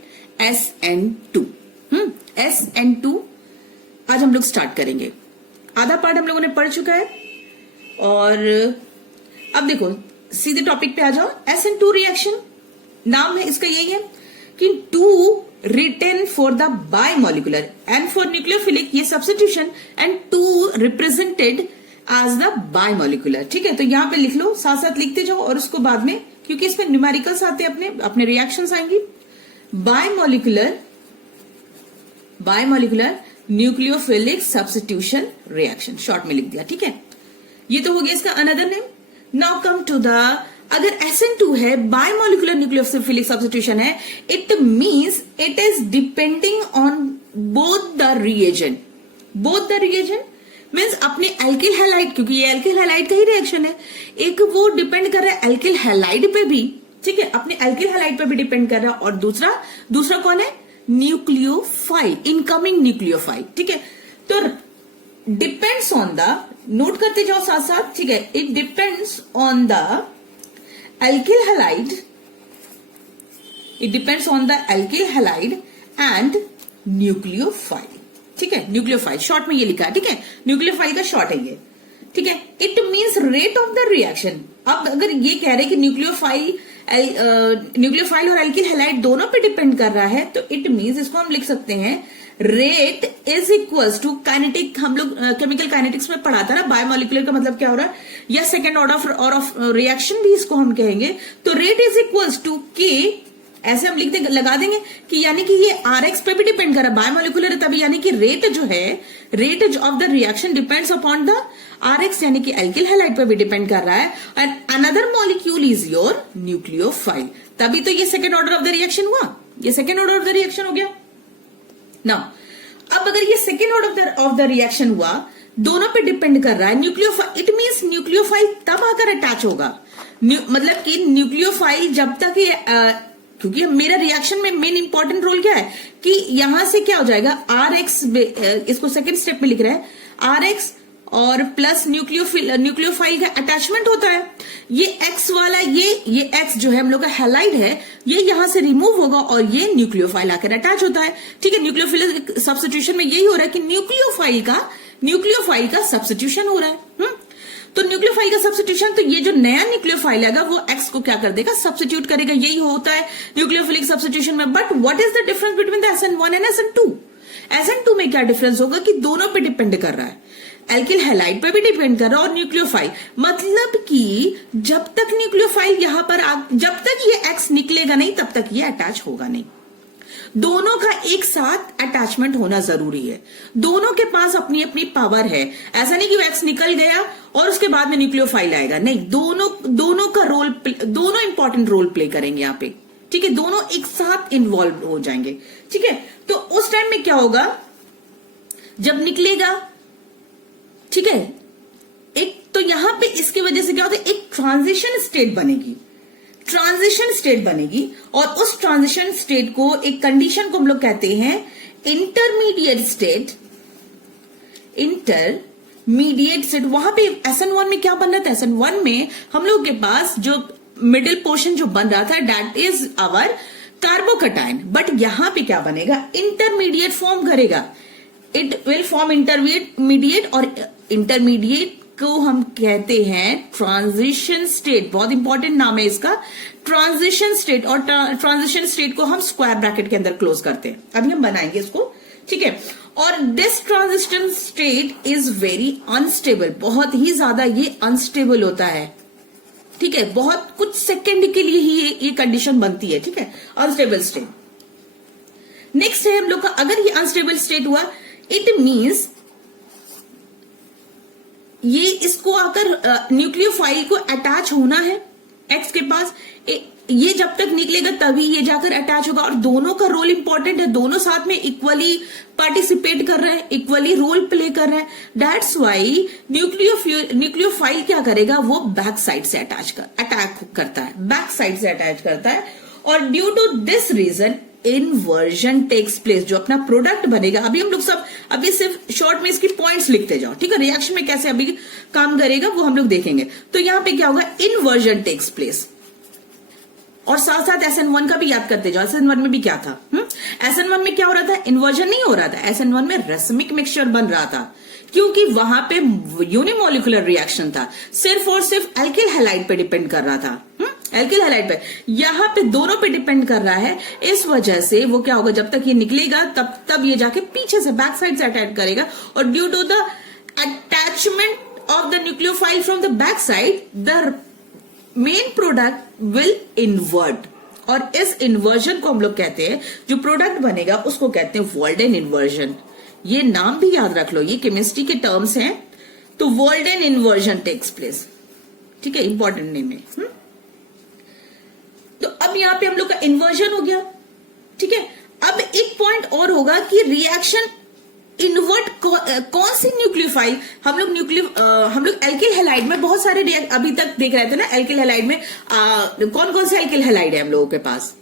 SN2। SN2 आज हम लोग start करेंगे। आधा part हम लोगों ने पढ़ चुका है और अब देखो सीधे टॉपिक पे आ जाओ। SN2 रिएक्शन नाम है इसका यही है कि 2 written for the bimolecular and for nucleophilic ये substitution and 2 represented as the bimolecular, ठीक है। तो यहां पे लिख लो, साथ साथ लिखते जाओ और उसको बाद में, क्योंकि इसमें न्यूमेरिकल्स आते हैं, अपने रिएक्शंस आएंगी। Bimolecular nucleophilic substitution reaction short में लिख दिया, ठीक है। ये तो हो गया इसका another name. Now come to the, अगर SN2 है, बायमोलिकुलर न्यूक्लियोफिलिक सब्स्टिट्यूशन है, it means it is depending on both the reagent. Both the reagent means अपने एल्किल हैलाइड, क्योंकि ये एल्किल हैलाइड का ही रिएक्शन है, एक वो डिपेंड कर रहा है एल्किल हैलाइड पे भी, ठीक है, अपने एल्किल हैलाइड पे भी डिपेंड कर रहा है। और दूसरा कौन है, न्यूक्लियोफाइल, इनकमिंग न्यूक्लियोफाइल, ठीक है। तो डिपेंड्स ऑन द, नोट करते जाओ साथ साथ, ठीक है, it depends on the alkyl halide, it depends on the alkyl halide and nucleophile, ठीक है। न्यूक्लियोफाइल शॉर्ट में ये लिखा है, ठीक है, न्यूक्लियोफाइल का शॉर्ट है ये, ठीक है। It means rate of the reaction. अब अगर ये कह रहे हैं कि न्यूक्लियोफाइल और एल्किल हैलाइड दोनों पे डिपेंड कर रहा है, तो इट मींस इसको हम लिख सकते हैं rate is equals to kinetic. हम लोग केमिकल काइनेटिक्स में पढ़ा था ना, बायोमोलिकुलर का मतलब क्या हो रहा है, या सेकेंड ऑर्डर ऑफ रिएक्शन भी इसको हम कहेंगे। तो रेट इज इक्वल्स टू के, ऐसे हम लिख दे, लगा देंगे कि यानी कि ये RX पे भी डिपेंड कर रहा है, बायोमोलिकुलर है तभी, यानी कि रेट जो है, rate of the reaction depends upon the RX, यानी कि एल्किल हैलाइड पे भी डिपेंड कर रहा है। And another molecule is your nucleophile, तभी तो ये second order of the reaction हुआ, ये second order of the reaction हो गया। नाउ अब अगर ये second order of the reaction हुआ, दोनों पे डिपेंड कर रहा है न्यूक्लियोफाइल, इट मींस न्यूक्लियोफाइल तब आकर अटैच होगा, मतलब कि न्यूक्लियोफाइल जब तक ये क्योंकि मेरा रिएक्शन में मेन इंपॉर्टेंट रोल क्या है कि यहां से क्या हो जाएगा, RX, इसको सेकेंड स्टेप में लिख रहे हैं, RX और प्लस न्यूक्लियोफाइल का अटैचमेंट होता है। ये एक्स वाला ये एक्स जो है हम लोग का हैलाइड है, ये यहां से रिमूव होगा और ये न्यूक्लियोफाइल आकर अटैच होता है। ठीक है, न्यूक्लियोफिलिक सब्स्टिट्यूशन में यही हो रहा है कि न्यूक्लियोफाइल का सब्स्टिट्यूशन हो रहा है। तो न्यूक्लियोफाइल का सब्स्टिट्यूशन, तो ये जो नया न्यूक्लियोफाइल आएगा वो एक्स को क्या कर देगा, सब्स्टिट्यूट करेगा। यही होता है न्यूक्लियोफिलिक सब्स्टिट्यूशन में। But what is the difference between the SN1 and SN2? SN2 में क्या डिफरेंस होगा कि दोनों पे डिपेंड कर रहा है, एल्किल हैलाइड पे भी डिपेंड कर रहा है और न्यूक्लियोफाइल। मतलब कि जब तक न्यूक्लियोफाइल यहां पर जब तक ये एक्स निकलेगा नहीं तब तक ये अटैच होगा नहीं। दोनों का एक साथ अटैचमेंट होना जरूरी है। दोनों के पास अपनी अपनी पावर है। ऐसा नहीं कि एक्स निकल गया और उसके बाद में न्यूक्लियोफाइल आएगा, नहीं। दोनों का रोल, दोनों इंपॉर्टेंट रोल प्ले करेंगे यहाँ पे। ठीक है, दोनों एक साथ इन्वॉल्व हो जाएंगे। ठीक है, तो उस टाइम में क्या होगा, जब निकलेगा, ठीक है, एक तो यहां पे इसकी वजह से क्या होता है, एक ट्रांजिशन स्टेट बनेगी और उस ट्रांजिशन स्टेट को, एक कंडीशन को हम लोग कहते हैं इंटरमीडिएट स्टेट। वहां पे SN1 में क्या बन रहा था, SN1 में हम लोग के पास जो मिडिल पोर्शन जो बन रहा था that is our carbocation. But यहां पे क्या बनेगा, इंटरमीडिएट फॉर्म करेगा। इट विल फॉर्म इंटरमीडिएट, और इंटरमीडिएट को हम कहते हैं ट्रांजिशन स्टेट। बहुत इंपॉर्टेंट नाम है इसका, ट्रांजिशन स्टेट। और ट्रांजिशन स्टेट को हम स्क्वायर ब्रैकेट के अंदर क्लोज करते हैं। अभी हम बनाएंगे इसको। ठीक है, और this transition state is very unstable. बहुत ही ज्यादा ये अनस्टेबल होता है। ठीक है, बहुत कुछ सेकेंड के लिए ही ये कंडीशन बनती है। ठीक है, अनस्टेबल स्टेट। नेक्स्ट है हम लोग का, अगर ये अनस्टेबल स्टेट हुआ, इट मीन्स ये इसको आकर न्यूक्लियोफाइल को अटैच होना है एक्स के पास। ये जब तक निकलेगा तभी ये जाकर अटैच होगा, और दोनों का रोल इंपॉर्टेंट है। दोनों साथ में इक्वली पार्टिसिपेट कर रहे हैं, इक्वली रोल प्ले कर रहे हैं। दैट्स वाई न्यूक्लियोफाइल क्या करेगा, वो बैक साइड से अटैक करता है, बैक साइड से अटैच करता है। और due to this reason inversion takes place. जो अपना प्रोडक्ट बनेगा, अभी हम लोग अभी सिर्फ शॉर्ट में इसकी पॉइंट्स लिखते जाओ। ठीक है, रिएक्शन में कैसे अभी काम करेगा वो हम लोग देखेंगे। तो यहां पे क्या होगा, इन्वर्जन टेक्स प्लेस। और साथ साथ SN1 का भी याद करते जाओ। SN1 में भी क्या था, SN1 में क्या हो रहा था, इन्वर्जन नहीं हो रहा था। SN1 में रेसमिक मिक्सचर बन रहा था, क्योंकि वहां पे यूनिमोलिकुलर रिएक्शन था, सिर्फ और सिर्फ एल्किल हैलाइड पे डिपेंड कर रहा था। एल्किल हैलाइड पे, यहां पे दोनों पे डिपेंड कर रहा है। इस वजह से वो क्या होगा, जब तक ये निकलेगा तब ये जाके पीछे से बैक साइड से अटैक करेगा। और due to the attachment of the nucleophile from the back side, the main product will invert. और इस इन्वर्जन को हम लोग कहते हैं, जो प्रोडक्ट बनेगा उसको कहते हैं वॉल्डेन इन्वर्जन। ये नाम भी याद रख लो, ये केमिस्ट्री के टर्म्स हैं। तो वॉल्डेन इन्वर्जन टेक्स प्लेस। ठीक है, इंपॉर्टेंट नेम है। तो अब यहां पे हम लोग का इन्वर्जन हो गया। ठीक है, अब एक पॉइंट और होगा कि रिएक्शन इन्वर्ट कौन सी न्यूक्लियोफाइल, हम लोग एल्किल हैलाइड में बहुत सारे अभी तक देख रहे थे ना। एल्किल हैलाइड में कौन कौन से एल्किल हैलाइड है हम लोगों के पास।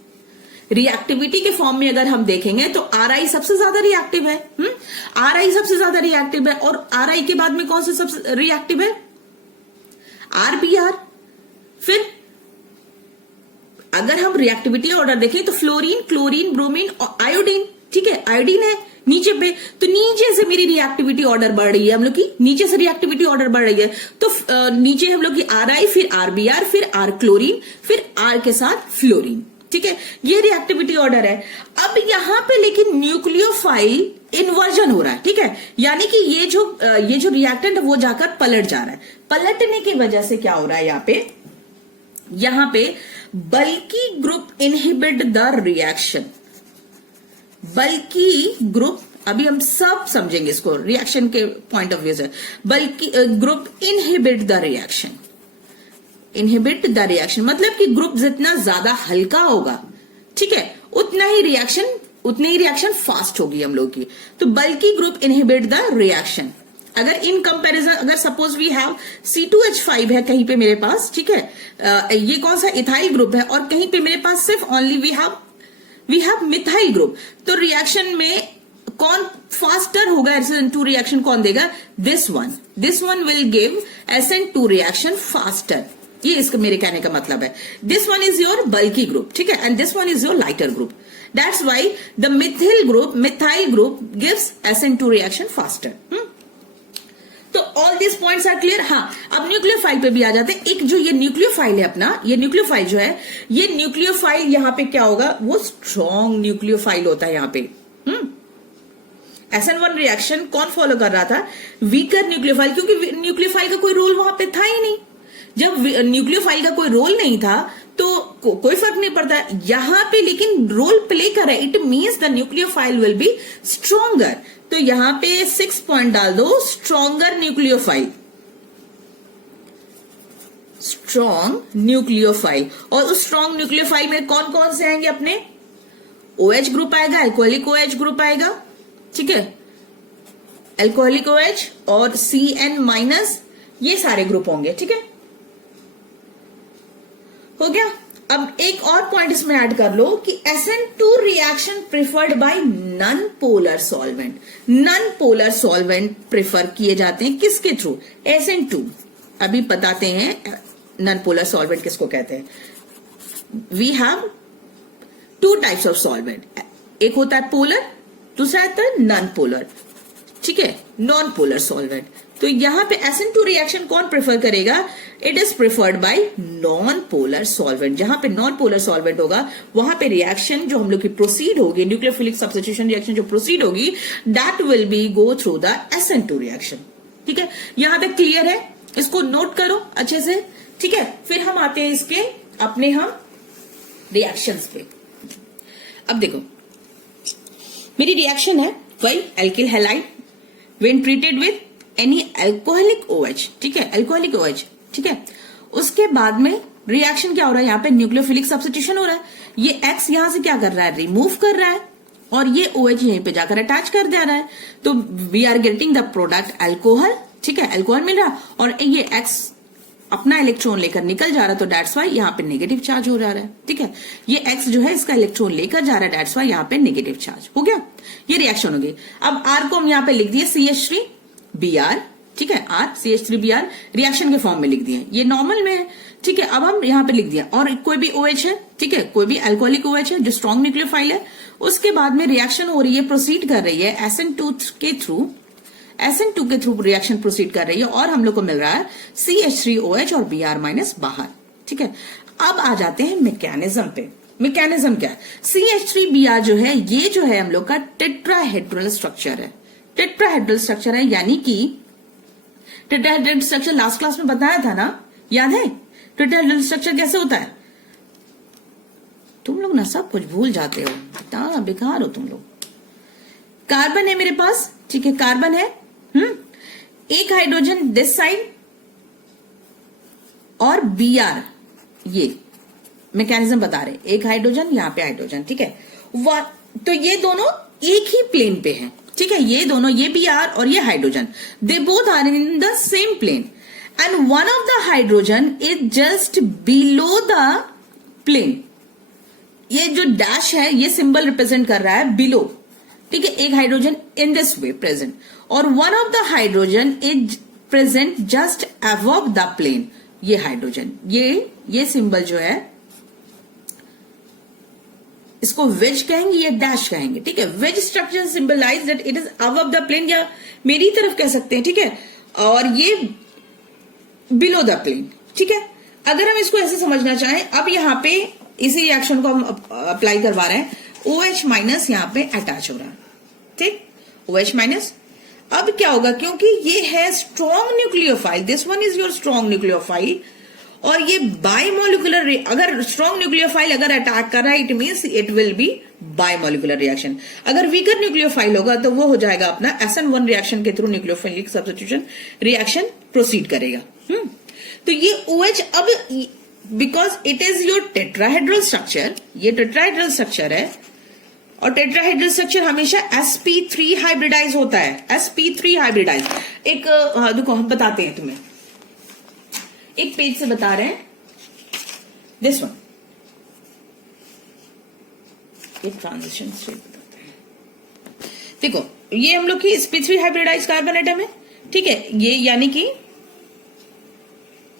रिएक्टिविटी के फॉर्म में अगर हम देखेंगे तो RI सबसे ज्यादा रिएक्टिव है। RI सबसे ज्यादा रिएक्टिव है। और RI के बाद में कौन सा सबसे रिएक्टिव है, RBR। फिर अगर हम रिएक्टिविटी ऑर्डर देखें तो फ्लोरीन, क्लोरीन, ब्रोमीन और आयोडीन। ठीक है, आयोडीन है नीचे पे, तो नीचे से मेरी रिएक्टिविटी ऑर्डर बढ़ रही है, हम लोग की नीचे से रिएक्टिविटी ऑर्डर बढ़ रही है। तो नीचे हम लोग की RI, फिर RBR, फिर R क्लोरीन, फिर R के साथ फ्लोरीन। ठीक है, ये रिएक्टिविटी ऑर्डर है। अब यहां पे लेकिन न्यूक्लियोफाइल इन्वर्जन हो रहा है। ठीक है, यानी कि ये जो रिएक्टेंट है वो जाकर पलट जा रहा है। पलटने की वजह से क्या हो रहा है, यहां पे bulky group inhibit the reaction. Bulky group, अभी हम सब समझेंगे इसको रिएक्शन के पॉइंट ऑफ व्यू से। Bulky group inhibit the reaction. Inhibit the reaction मतलब कि ग्रुप जितना ज्यादा हल्का होगा, ठीक है, उतनी ही रिएक्शन फास्ट होगी हम लोग की। तो बल्की ग्रुप इनहिबिट द रिएक्शन। अगर इन कंपैरिजन, अगर सपोज वी हैव C2H5 है कहीं पे मेरे पास, ठीक है, ये कौन सा इथाइल ग्रुप है, और कहीं पे मेरे पास सिर्फ only we have methyl group, तो रिएक्शन में कौन फास्टर होगा SN2 रिएक्शन कौन देगा? This one will give SN2 reaction faster. ये इसका मेरे कहने का मतलब है। This one is your bulky group, ठीक है, and this one is your lighter group. That's why the methyl group gives SN2 reaction faster. तो all this points are clear. हाँ, अब न्यूक्लियोफाइल पे भी आ जाते हैं। एक जो ये न्यूक्लियोफाइल है अपना, ये न्यूक्लियोफाइल जो है, ये न्यूक्लियोफाइल यहाँ पे क्या होगा? वो स्ट्रॉन्ग न्यूक्लियोफाइल होता है यहाँ पे। SN1 रिएक्शन कौन फॉलो कर रहा था? वीकर न्यूक्लियोफाइल, क्योंकि न्यूक्लियोफाइल का कोई रोल वहां पे था ही नहीं। जब न्यूक्लियोफाइल का कोई रोल नहीं था तो कोई फर्क नहीं पड़ता। यहां पे लेकिन रोल प्ले कर रहा है, it means the nucleophile will be stronger. तो यहां पे 6 पॉइंट डाल दो, स्ट्रॉन्गर न्यूक्लियोफाइल, स्ट्रॉन्ग न्यूक्लियोफाइल। और उस स्ट्रॉन्ग न्यूक्लियोफाइल में कौन कौन से आएंगे अपने? OH ग्रुप आएगा, एल्कोहलिक OH ग्रुप आएगा, ठीक है, एल्कोहलिक OH और CN-, ये सारे ग्रुप होंगे, ठीक है, हो गया। अब एक और पॉइंट इसमें ऐड कर लो कि SN2 reaction preferred bye non polar solvent. Non polar solvent prefer किए जाते हैं किसके थ्रू? SN2। अभी बताते हैं नॉन पोलर सॉल्वेंट किसको कहते हैं। We have 2 types of solvent, एक होता है पोलर, दूसरा आता है नॉन पोलर, ठीक है, नॉन पोलर सॉल्वेंट। तो यहां पे SN2 रिएक्शन कौन प्रेफर करेगा? It is preferred bye non polar solvent. जहां पे नॉन पोलर सॉल्वेंट होगा वहां पे रिएक्शन जो हम लोग की प्रोसीड होगी, न्यूक्लियोफिलिक सब्स्टिट्यूशन रिएक्शन जो प्रोसीड होगी, that will be go through the SN2 reaction, ठीक है। यहां तक क्लियर है? इसको नोट करो अच्छे से, ठीक है। फिर हम आते हैं इसके अपने हम रिएक्शंस पे। अब देखो, मेरी रिएक्शन है वही alkyl halide when treated with any alcoholic OH, ठीक है, अल्कोहलिक OH, ठीक है। उसके बाद में रिएक्शन क्या हो रहा है? यहाँ पे न्यूक्लियोफिलिक सब्स्टिट्यूशन हो रहा है। ये X यहां से क्या कर रहा है? रिमूव कर रहा है, और ये OH यहीं पे जाकर अटैच कर दे रहा है। तो we are getting the product alcohol, ठीक है, अल्कोहल मिल रहा है, और ये X अपना इलेक्ट्रॉन लेकर निकल जा रहा है, तो दैट्स वाई यहाँ पे नेगेटिव चार्ज हो जा रहा है, ठीक है। ये X जो है इसका इलेक्ट्रॉन लेकर जा रहा है, दैट्स वाई यहाँ पे नेगेटिव चार्ज हो गया। ये रिएक्शन होगी। अब R को हम यहाँ पे लिख दिए CH3Br, ठीक है, R CH3Br रिएक्शन के फॉर्म में लिख दिए, ये नॉर्मल में है, ठीक है। अब हम यहाँ पे लिख दिया, और कोई भी OH है, ठीक है, कोई भी अल्कोहलिक OH है जो स्ट्रॉन्ग न्यूक्लियोफाइल है। उसके बाद में रिएक्शन हो रही है, प्रोसीड कर रही है SN2 के थ्रू रिएक्शन प्रोसीड कर रही है, और हम लोग को मिल रहा है CH3OH और Br- बाहर, ठीक है। अब आ जाते हैं मैकेनिज्म पे। मैकेनिज्म क्या है? CH3Br जो है, ये जो है हम लोग का टेट्राहेड्रल स्ट्रक्चर है। टेट्राहेड्रल स्ट्रक्चर है, यानी कि टेट्राहेड्रल स्ट्रक्चर लास्ट क्लास में बताया था ना, याद है? टेट्राहेड्रल स्ट्रक्चर कैसे होता है? तुम लोग ना सब कुछ भूल जाते हो, इतना बेकार हो तुम लोग। कार्बन है मेरे पास, ठीक है, कार्बन है, एक हाइड्रोजन दिस साइड और Br, ये मैकेनिज्म बता रहे, एक हाइड्रोजन, यहां पे हाइड्रोजन, ठीक है। तो ये दोनों एक ही प्लेन पे हैं, ठीक है, ये दोनों, ये Br और ये hydrogen, they both are in the same plane, and one of the hydrogen is just below the plane. ये जो डैश है, ये सिंबल रिप्रेजेंट कर रहा है बिलो, ठीक है, एक hydrogen in this way present, और one of the hydrogen is present just above the plane. ये हाइड्रोजन, ये सिंबल जो है, इसको वेज कहेंगे या डैश कहेंगे, ठीक है। Wedge structure symbolize that it is above the plane, या मेरी तरफ कह सकते हैं, ठीक है, और ये बिलो द प्लेन, ठीक है। अगर हम इसको ऐसे समझना चाहें, अब यहां पे इसी रिएक्शन को हम अप्लाई करवा रहे हैं, OH- यहां पे अटैच हो रहा है, ठीक, OH-। अब क्या होगा, क्योंकि ये है strong nucleophile, this one is your strong nucleophile, और ये बायमोलिकुलर, अगर स्ट्रॉन्ग न्यूक्लियोफाइल अगर अटैक कर रहा है, it means it will be bimolecular reaction. अगर वीकर न्यूक्लियोफाइल होगा तो वो हो जाएगा अपना SN1 रिएक्शन के through nucleophilic substitution reaction proceed करेगा। तो ये OH, अब because it is your tetrahedral structure, ये टेट्राहेड्रल स्ट्रक्चर है, और टेट्राहेड्रल स्ट्रक्चर हमेशा sp3 हाइब्रिडाइज होता है, sp3 हाइब्रिडाइज। एक देखो, हम बताते हैं तुम्हें, एक पेज से बता रहे हैं, दिस वन, ये ट्रांजिशन स्टेट बताते हैं। देखो ये हम लोग की sp3 हाइब्रिडाइज कार्बन एटम है, ठीक है, ये यानी कि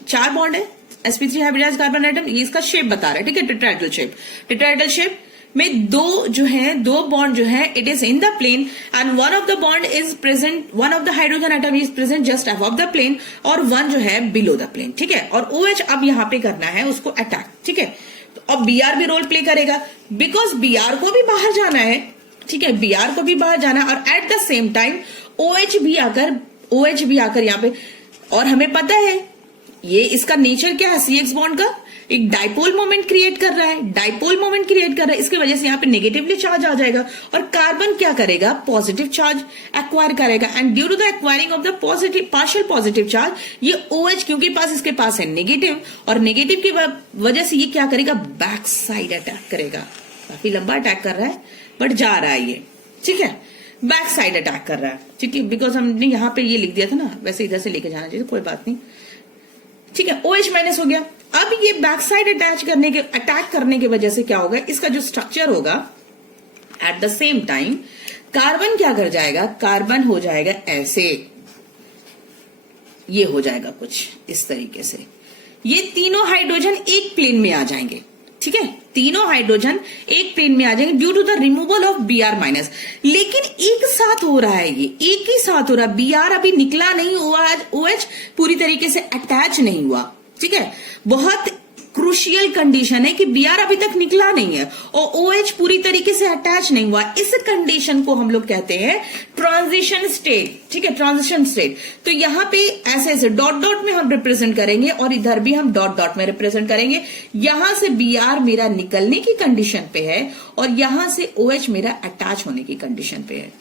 4 बॉन्ड है sp3 हाइब्रिडाइज कार्बन एटम, ये इसका शेप बता रहा है, ठीक है, टेट्राहेड्रल शेप। टेट्राहेड्रल शेप में दो बॉन्ड जो है it is in the plane and one of the bond is present, one of the hydrogen atom is present just above the plane और वन जो है बिलो द प्लेन, ठीक है। और OH अब यहां पे करना है उसको अटैक, ठीक है। तो अब Br भी रोल प्ले करेगा बिकॉज Br को भी बाहर जाना है, ठीक है, Br को भी बाहर जाना है और at the same time OH भी आकर यहाँ पे, और हमें पता है ये इसका नेचर क्या है, CX बॉन्ड का एक डाइपोल मोमेंट क्रिएट कर रहा है, डाइपोल मोमेंट क्रिएट कर रहा है, इसकी वजह से यहाँ पे नेगेटिवली चार्ज आ जाएगा और कार्बन क्या करेगा, पॉजिटिव चार्ज एक्वायर करेगा and due to the acquiring of the positive partial positive charge ये OH क्योंकि इसके पास है नेगेटिव और नेगेटिव की वजह से ये क्या करेगा, बैक साइड अटैक करेगा। काफी लंबा अटैक कर रहा है बट जा रहा है ये, ठीक है, बैक साइड अटैक कर रहा है, ठीक है, बिकॉज हमने यहाँ पे ये लिख दिया था ना, वैसे इधर से लेके जाना चाहिए, कोई बात नहीं, ठीक है। OH माइनस हो गया। अब ये बैक साइड अटैक करने की वजह से क्या होगा, इसका जो स्ट्रक्चर होगा at the same time carbon क्या कर जाएगा, कार्बन हो जाएगा ऐसे, ये हो जाएगा कुछ इस तरीके से, ये तीनों हाइड्रोजन एक प्लेन में आ जाएंगे, ठीक है, तीनों हाइड्रोजन एक प्लेन में आ जाएंगे due to the removal of Br minus. लेकिन एक साथ हो रहा है, ये एक ही साथ हो रहा है, Br अभी निकला नहीं हुआ, OH पूरी तरीके से अटैच नहीं हुआ, ठीक है। बहुत क्रूशियल कंडीशन है कि Br अभी तक निकला नहीं है और OH पूरी तरीके से अटैच नहीं हुआ। इस कंडीशन को हम लोग कहते हैं ट्रांजिशन स्टेट, ठीक है, ट्रांजिशन स्टेट। तो यहां पे ऐसे ऐसे डॉट डॉट में हम रिप्रेजेंट करेंगे और इधर भी हम डॉट डॉट में रिप्रेजेंट करेंगे। यहां से Br मेरा निकलने की कंडीशन पे है और यहां से OH मेरा अटैच होने की कंडीशन पे है,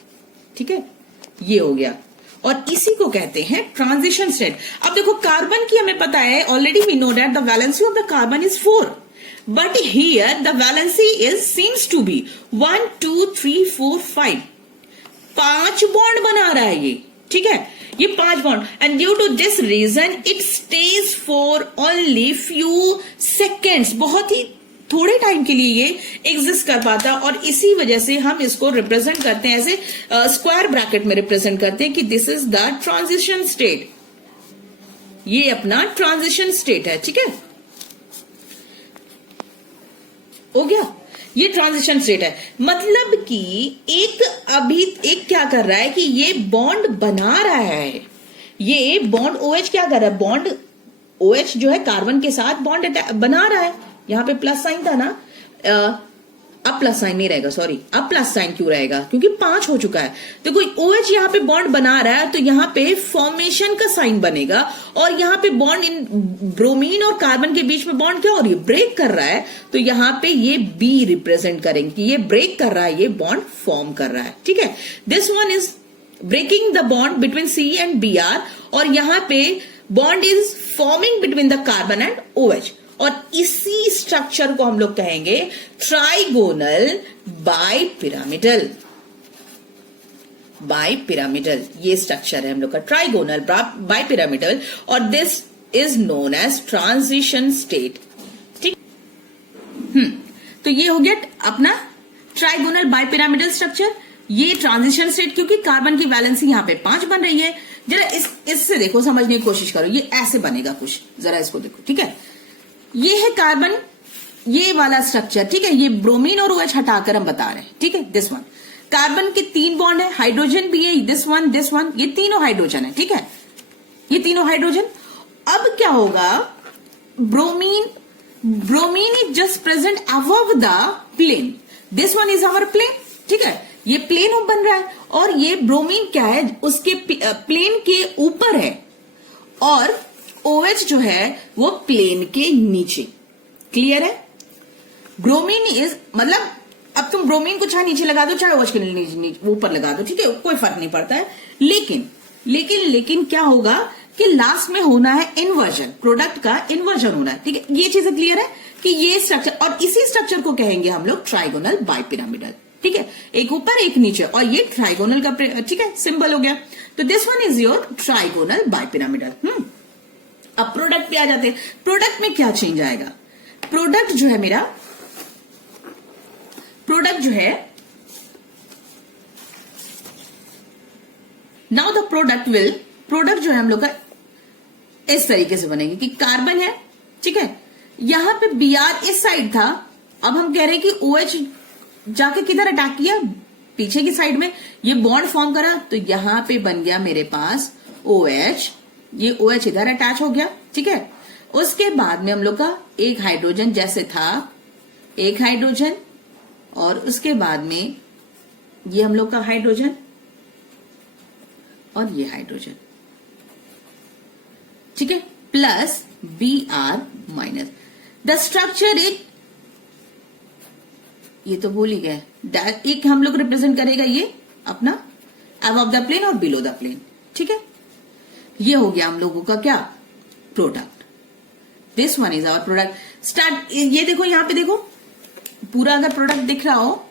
ठीक है, ये हो गया और इसी को कहते हैं ट्रांजिशन स्टेट। अब देखो कार्बन की हमें पता है already, we know that the valency of the carbon is 4 but here the valency is seems to be 1 2 3 4 5, 5 bond बना रहा है ये, ठीक है, ये 5 bond and due to this reason it stays for only few seconds, बहुत ही थोड़े टाइम के लिए ये एग्जिस्ट कर पाता और इसी वजह से हम इसको रिप्रेजेंट करते हैं ऐसे स्क्वायर ब्रैकेट में रिप्रेजेंट करते हैं कि this is the transition state, ये अपना ट्रांजिशन स्टेट है, ठीक है, हो गया, ये ट्रांजिशन स्टेट है। मतलब कि एक क्या कर रहा है कि ये बॉन्ड बना रहा है, ये बॉन्ड OH क्या कर रहा है, बॉन्ड OH जो है कार्बन के साथ बॉन्ड बना रहा है। यहां पे प्लस साइन था ना, अब प्लस साइन नहीं रहेगा, सॉरी, अब प्लस साइन क्यों रहेगा, क्योंकि 5 हो चुका है। तो कोई OH यहां पे बॉन्ड बना रहा है तो यहां पे फॉर्मेशन का साइन बनेगा और यहां पे बॉन्ड इन ब्रोमीन और कार्बन के बीच में बॉन्ड क्या हो रही है, ब्रेक कर रहा है, तो यहां पे ये B रिप्रेजेंट करेंगे कि ये ब्रेक कर रहा है, ये बॉन्ड फॉर्म कर रहा है, ठीक है। This one is breaking the bond between C and Br और यहां पे bond is forming between the carbon and OH और इसी स्ट्रक्चर को हम लोग कहेंगे ट्राइगोनल बाइपिरामिडल। बाइपिरामिडल ये स्ट्रक्चर है हम लोग का, ट्राइगोनल बाइपिरामिडल और this is known as transition state, ठीक। तो ये हो गया अपना ट्राइगोनल बाइपिरामिडल स्ट्रक्चर, ये ट्रांजिशन स्टेट, क्योंकि कार्बन की वैलेंसी यहां पे 5 बन रही है। जरा इससे देखो, समझने की कोशिश करो, ये ऐसे बनेगा कुछ, जरा इसको देखो, ठीक है, ये है कार्बन, ये वाला स्ट्रक्चर, ठीक है, ये ब्रोमीन और OH हटाकर हम बता रहे हैं, ठीक है। दिस वन कार्बन के 3 बॉन्ड है, हाइड्रोजन भी है, दिस वन, ये तीनों हाइड्रोजन है, ठीक है, ये तीनों हाइड्रोजन। अब क्या होगा, bromine is just present above the plane, this one is our plane, ठीक है, ये प्लेन बन रहा है और ये ब्रोमीन क्या है, उसके प्लेन के ऊपर है और OH जो है वो प्लेन के नीचे, क्लियर है। ब्रोमीन इज मतलब अब तुम ब्रोमीन को चाहे नीचे लगा दो चाहे OH के नीचे ऊपर लगा दो, ठीक है, कोई फर्क नहीं पड़ता है। लेकिन क्या होगा कि लास्ट में होना है इन्वर्जन, प्रोडक्ट का इन्वर्जन होना है, ठीक है, ये चीजें क्लियर है कि ये स्ट्रक्चर, और इसी स्ट्रक्चर को कहेंगे हम लोग ट्राइगोनल बाइपिरामिडल, ठीक है, एक ऊपर एक नीचे, और ये ट्राइगोनल का, ठीक है, सिंबल हो गया। तो this one is your trigonal bipyramidal. अब प्रोडक्ट पे आ जाते हैं, प्रोडक्ट में क्या चेंज आएगा, प्रोडक्ट जो है मेरा, प्रोडक्ट जो है नाउ द प्रोडक्ट जो है हम लोग का इस तरीके से बनेगी कि कार्बन है, ठीक है, यहां पे Br इस साइड था, अब हम कह रहे हैं कि OH जाके किधर अटैक किया, पीछे की साइड में, ये बॉन्ड फॉर्म करा, तो यहां पे बन गया मेरे पास OH, ये OH इधर अटैच हो गया, ठीक है। उसके बाद में हम लोग का एक हाइड्रोजन जैसे था, एक हाइड्रोजन, और उसके बाद में ये हम लोग का हाइड्रोजन और ये हाइड्रोजन, ठीक है, plus Br minus. The structure is, ये तो भूल ही गए, एक हम लोग रिप्रेजेंट करेगा ये अपना अबव द प्लेन और बिलो द प्लेन, ठीक है। ये हो गया हम लोगों का क्या, product. This one is our product. Start, ये देखो यहां पे देखो, पूरा अगर प्रोडक्ट दिख रहा हो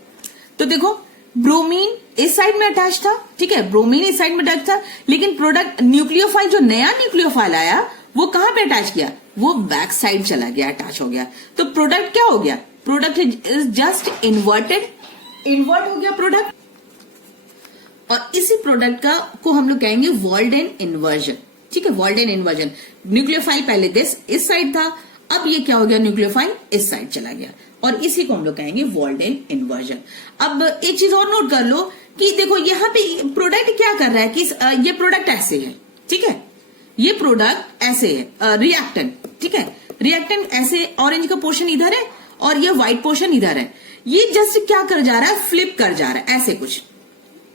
तो देखो, ब्रोमीन इस साइड में अटैच था, ठीक है, ब्रोमीन इस साइड में अटैच था, लेकिन प्रोडक्ट न्यूक्लियोफाइल, जो नया न्यूक्लियोफाइल आया वो कहां पे अटैच किया, वो बैक साइड चला गया, अटैच हो गया। तो प्रोडक्ट क्या हो गया, product is just inverted, invert हो गया प्रोडक्ट। और इसी प्रोडक्ट का को हम लोग कहेंगे वॉल्डेन इन्वर्जन, ठीक है, वॉल्डेन इन्वर्जन। न्यूक्लियोफाइल पहले इस साइड था, अब ये क्या हो गया, न्यूक्लियोफाइल इस साइड चला गया, और इसी को हम लोग कहेंगे वॉल्डेन इन्वर्जन। अब एक चीज और नोट कर लो कि देखो यहाँ पे प्रोडक्ट क्या कर रहा है कि ये प्रोडक्ट ऐसे है, ठीक है, ये प्रोडक्ट ऐसे है, रिएक्टेंट, ठीक है, रिएक्टेंट ऐसे, ऑरेंज का पोर्शन इधर है और ये व्हाइट पोर्शन इधर है, ये जस्ट क्या कर जा रहा है, फ्लिप कर जा रहा है, ऐसे कुछ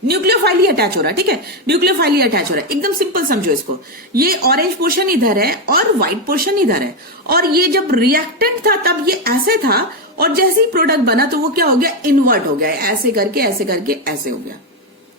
न्यूक्लियोफाइल ही अटैच हो रहा है, ठीक है, न्यूक्लियोफाइल ही अटैच हो रहा है, एकदम सिंपल समझो इसको। ये ऑरेंज पोर्शन इधर है और व्हाइट पोर्शन इधर है, और ये जब रिएक्टेंट था तब ये ऐसे था, और जैसे ही प्रोडक्ट बना तो वो क्या हो गया, इन्वर्ट हो गया, ऐसे करके ऐसे करके ऐसे हो गया,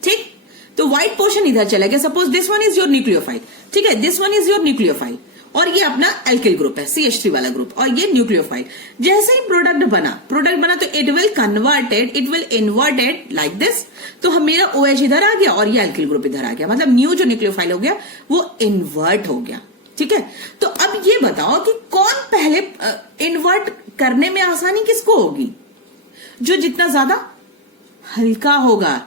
ठीक। तो व्हाइट पोर्शन इधर चला गया, suppose this one is your nucleophile, ठीक है, this one is your nucleophile, और ये अपना एल्किल ग्रुप है, CH3 वाला ग्रुप, और ये न्यूक्लियोफाइल। जैसे ही प्रोडक्ट बना तो it will inverted like this, तो मेरा OH इधर आ गया और ये एल्किल ग्रुप इधर आ गया, मतलब न्यू जो न्यूक्लियोफाइल हो गया वो इन्वर्ट हो गया, ठीक है। तो अब ये बताओ कि कौन पहले इन्वर्ट करने में आसानी किसको होगी, जो जितना ज्यादा हल्का होगा,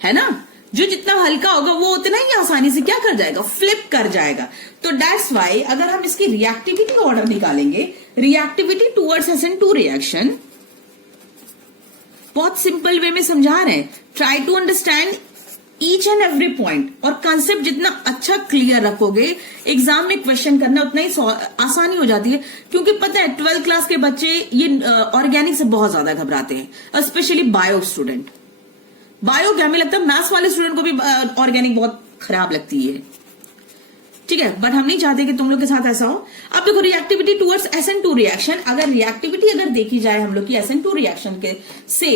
है ना, जो जितना हल्का होगा वो उतना ही आसानी से क्या कर जाएगा, फ्लिप कर जाएगा। तो दैट्स वाई अगर हम इसकी रिएक्टिविटी ऑर्डर निकालेंगे, रिएक्टिविटी टुवर्ड्स SN2 रिएक्शन, बहुत सिंपल वे में समझा रहे हैं, try to understand each and every point, और कंसेप्ट जितना अच्छा क्लियर रखोगे, एग्जाम में क्वेश्चन करना उतना ही आसानी हो जाती है। क्योंकि पता है 12th क्लास के बच्चे ये ऑर्गेनिक से बहुत ज्यादा घबराते हैं, स्पेशली बायो स्टूडेंट। बायो क्या, हमें लगता है मैथ्स वाले स्टूडेंट को भी ऑर्गेनिक बहुत खराब लगती है, ठीक है, बट हम नहीं चाहते कि तुम लोग के साथ ऐसा हो। अब देखो, रिएक्टिविटी टुवर्ड्स SN2 रिएक्शन, अगर रिएक्टिविटी अगर देखी जाए हम लोग की SN2 रिएक्शन के से,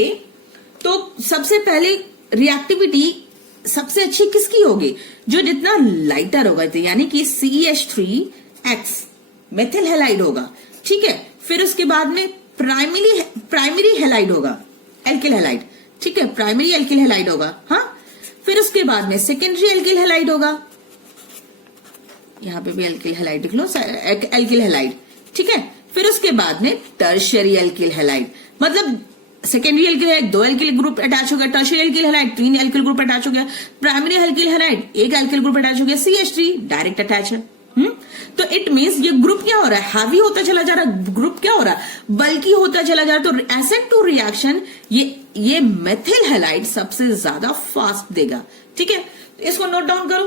तो सबसे पहले रिएक्टिविटी सबसे अच्छी किसकी होगी, जो जितना लाइटर होगा, यानी कि CH3X मेथिल हैलाइड होगा, ठीक है। फिर उसके बाद में प्राइमरी हैलाइड होगा, एल्किल हैलाइड, ठीक है, प्राइमरी एल्किल हैलाइड होगा, हाँ। फिर उसके बाद में सेकेंडरी एल्किल हैलाइड होगा, यहां पे भी एल्किल हैलाइड लिख लो, एल्किल हैलाइड, ठीक है। फिर उसके बाद में टर्शियरी एल्किल हैलाइड, मतलब secondary alkyl halide 2 alkyl group attach हो गया, tertiary alkyl halide 3 alkyl group attach हो गया, primary alkyl halide 1 alkyl group attach हो गया, CH3 डायरेक्ट अटैच है। तो इट मीन्स ये ग्रुप क्या हो रहा है, हैवी होता चला जा रहा है, ग्रुप क्या हो रहा है, बल्कि होता चला जा रहा है। तो SN2 रिएक्शन ये मेथिल हैलाइड सबसे ज्यादा फास्ट देगा, ठीक है, इसको नोट डाउन करो।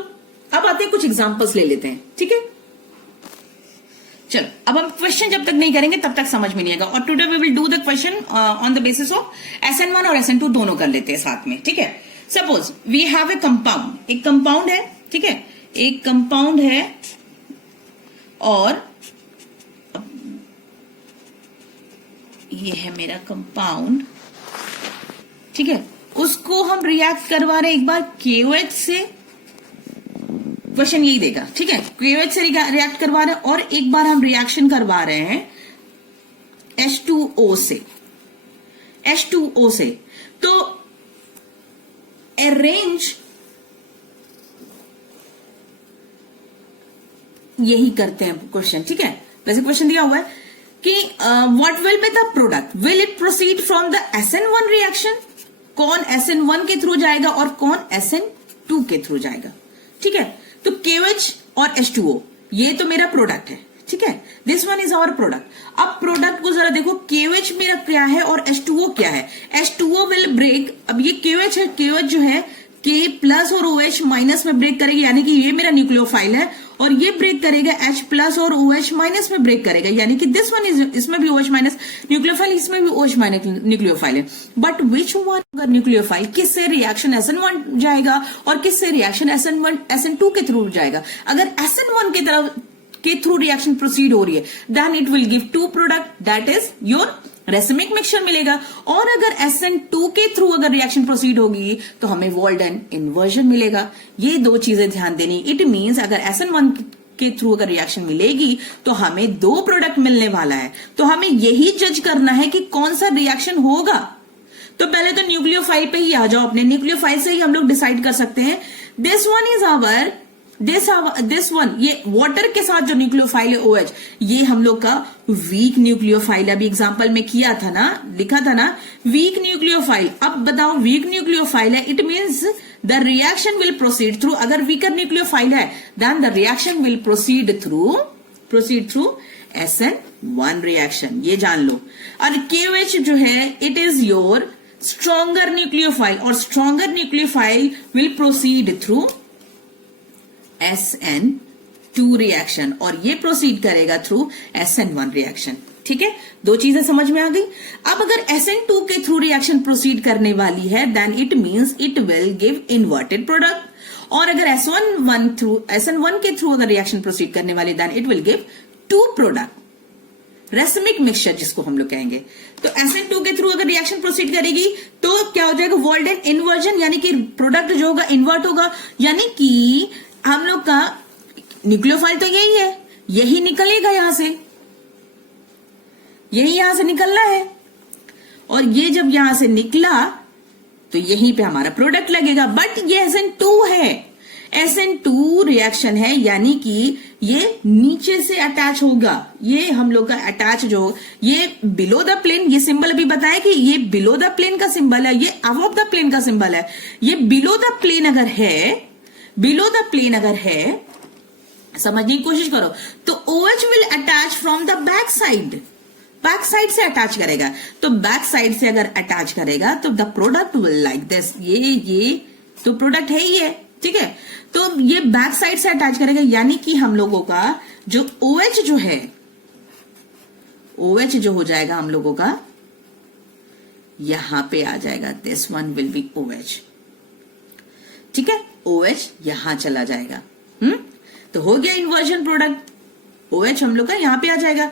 अब आते हैं कुछ एग्जांपल्स ले लेते हैं, ठीक है। चलो, अब हम क्वेश्चन जब तक नहीं करेंगे तब तक समझ में नहीं आएगा, और today we will do the question on the basis of SN1 और SN2 दोनों कर लेते हैं साथ में, ठीक है। Suppose we have a compound, एक कंपाउंड है, ठीक है, एक कंपाउंड है, और ये है मेरा कंपाउंड, ठीक है, उसको हम रिएक्ट करवा रहे हैं एक बार KOH से, क्वेश्चन यही देगा, ठीक है, KOH से रिएक्ट करवा रहे हैं, और एक बार हम रिएक्शन करवा रहे हैं H2O से। तो अरेंज यही करते हैं क्वेश्चन, ठीक है। वैसे क्वेश्चन दिया हुआ है कि what will be the product, will it proceed from the SN1 reaction, कौन SN1 के थ्रू जाएगा और कौन SN2 के थ्रू जाएगा। ठीक है, तो KOH और H2O ये तो मेरा प्रोडक्ट है, ठीक है, this one is our product. अब प्रोडक्ट को जरा देखो, KOH मेरा क्या है और H2O क्या है। H2O विल ब्रेक, अब ये KOH है, KOH जो है K प्लस और OH माइनस में ब्रेक करेगी, यानी कि ये मेरा न्यूक्लियोफाइल है, और ये ब्रेक करेगा H प्लस और OH माइनस में ब्रेक करेगा, यानी कि दिस वन इज, इसमें भी OH माइनस न्यूक्लियोफाइल, इसमें भी OH माइनस न्यूक्लियोफाइल है। बट विच वन न्यूक्लियोफाइल किससे रिएक्शन SN1 जाएगा और किससे रिएक्शन SN2 के थ्रू जाएगा। अगर SN1 की तरफ के थ्रू रिएक्शन प्रोसीड हो रही है, then it will give two product, that is your racemic mixture मिलेगा। और अगर SN2 के थ्रू अगर रिएक्शन प्रोसीड होगी तो हमें वॉल्डन इन्वर्जन मिलेगा। ये दो चीजें ध्यान देनी। इट मींस अगर SN1 के थ्रू अगर रिएक्शन मिलेगी तो हमें दो प्रोडक्ट मिलने वाला है, तो हमें यही जज करना है कि कौन सा रिएक्शन होगा। तो पहले तो न्यूक्लियोफाइल पे ही आ जाओ, अपने न्यूक्लियोफाइल से ही हम लोग डिसाइड कर सकते हैं। This one is our this one, ये वाटर के साथ जो न्यूक्लियोफाइल है OH, ये हम लोग का वीक न्यूक्लियोफाइल। अभी एग्जांपल में किया था ना, लिखा था ना वीक न्यूक्लियोफाइल। अब बताओ वीक न्यूक्लियोफाइल है, it means the reaction will proceed through, अगर वीकर न्यूक्लियोफाइल है then the reaction will proceed through SN1 reaction, ये जान लो। और KOH जो है it is your stronger nucleophile, और stronger nucleophile will proceed through SN2 reaction, और ये प्रोसीड करेगा थ्रू SN1 रिएक्शन। ठीक है, दो चीजें समझ में आ गई। अब अगर SN2 के थ्रू रिएक्शन प्रोसीड करने वाली है then it means it will give inverted product, और अगर SN1 के थ्रू अगर रिएक्शन प्रोसीड करने वाली then it will give two product, racemic mixture जिसको हम लोग कहेंगे। तो SN2 के थ्रू अगर रिएक्शन प्रोसीड करेगी तो क्या हो जाएगा, वॉल्डन इन्वर्जन, यानी कि प्रोडक्ट जो होगा इन्वर्ट होगा, यानी कि हम लोग का न्यूक्लियोफाइल तो यही है, यही निकलेगा यहां से, यही यहां से निकलना है, और ये जब यहां से निकला तो यहीं पे हमारा प्रोडक्ट लगेगा। बट ये SN2 है, SN2 रिएक्शन है, यानी कि ये नीचे से अटैच होगा। ये हम लोग का अटैच जो, ये बिलो द प्लेन, ये सिंबल अभी बताया कि ये बिलो द प्लेन का सिंबल है, ये अबव द प्लेन का सिंबल है। ये बिलो द प्लेन अगर है, बिलो द प्लेन अगर है, समझने की कोशिश करो, तो OH will attach from the back side से अटैच करेगा। तो बैक साइड से अगर अटैच करेगा तो the product will like this, ये तो प्रोडक्ट है ही है, ठीक है। तो ये बैक साइड से अटैच करेगा, यानी कि हम लोगों का जो OH जो है, OH जो हो जाएगा हम लोगों का यहां पे आ जाएगा, this one will be OH, ठीक है। OH यहां चला जाएगा, तो हो गया इन्वर्जन प्रोडक्ट, OH हम लोग का यहां पे आ जाएगा,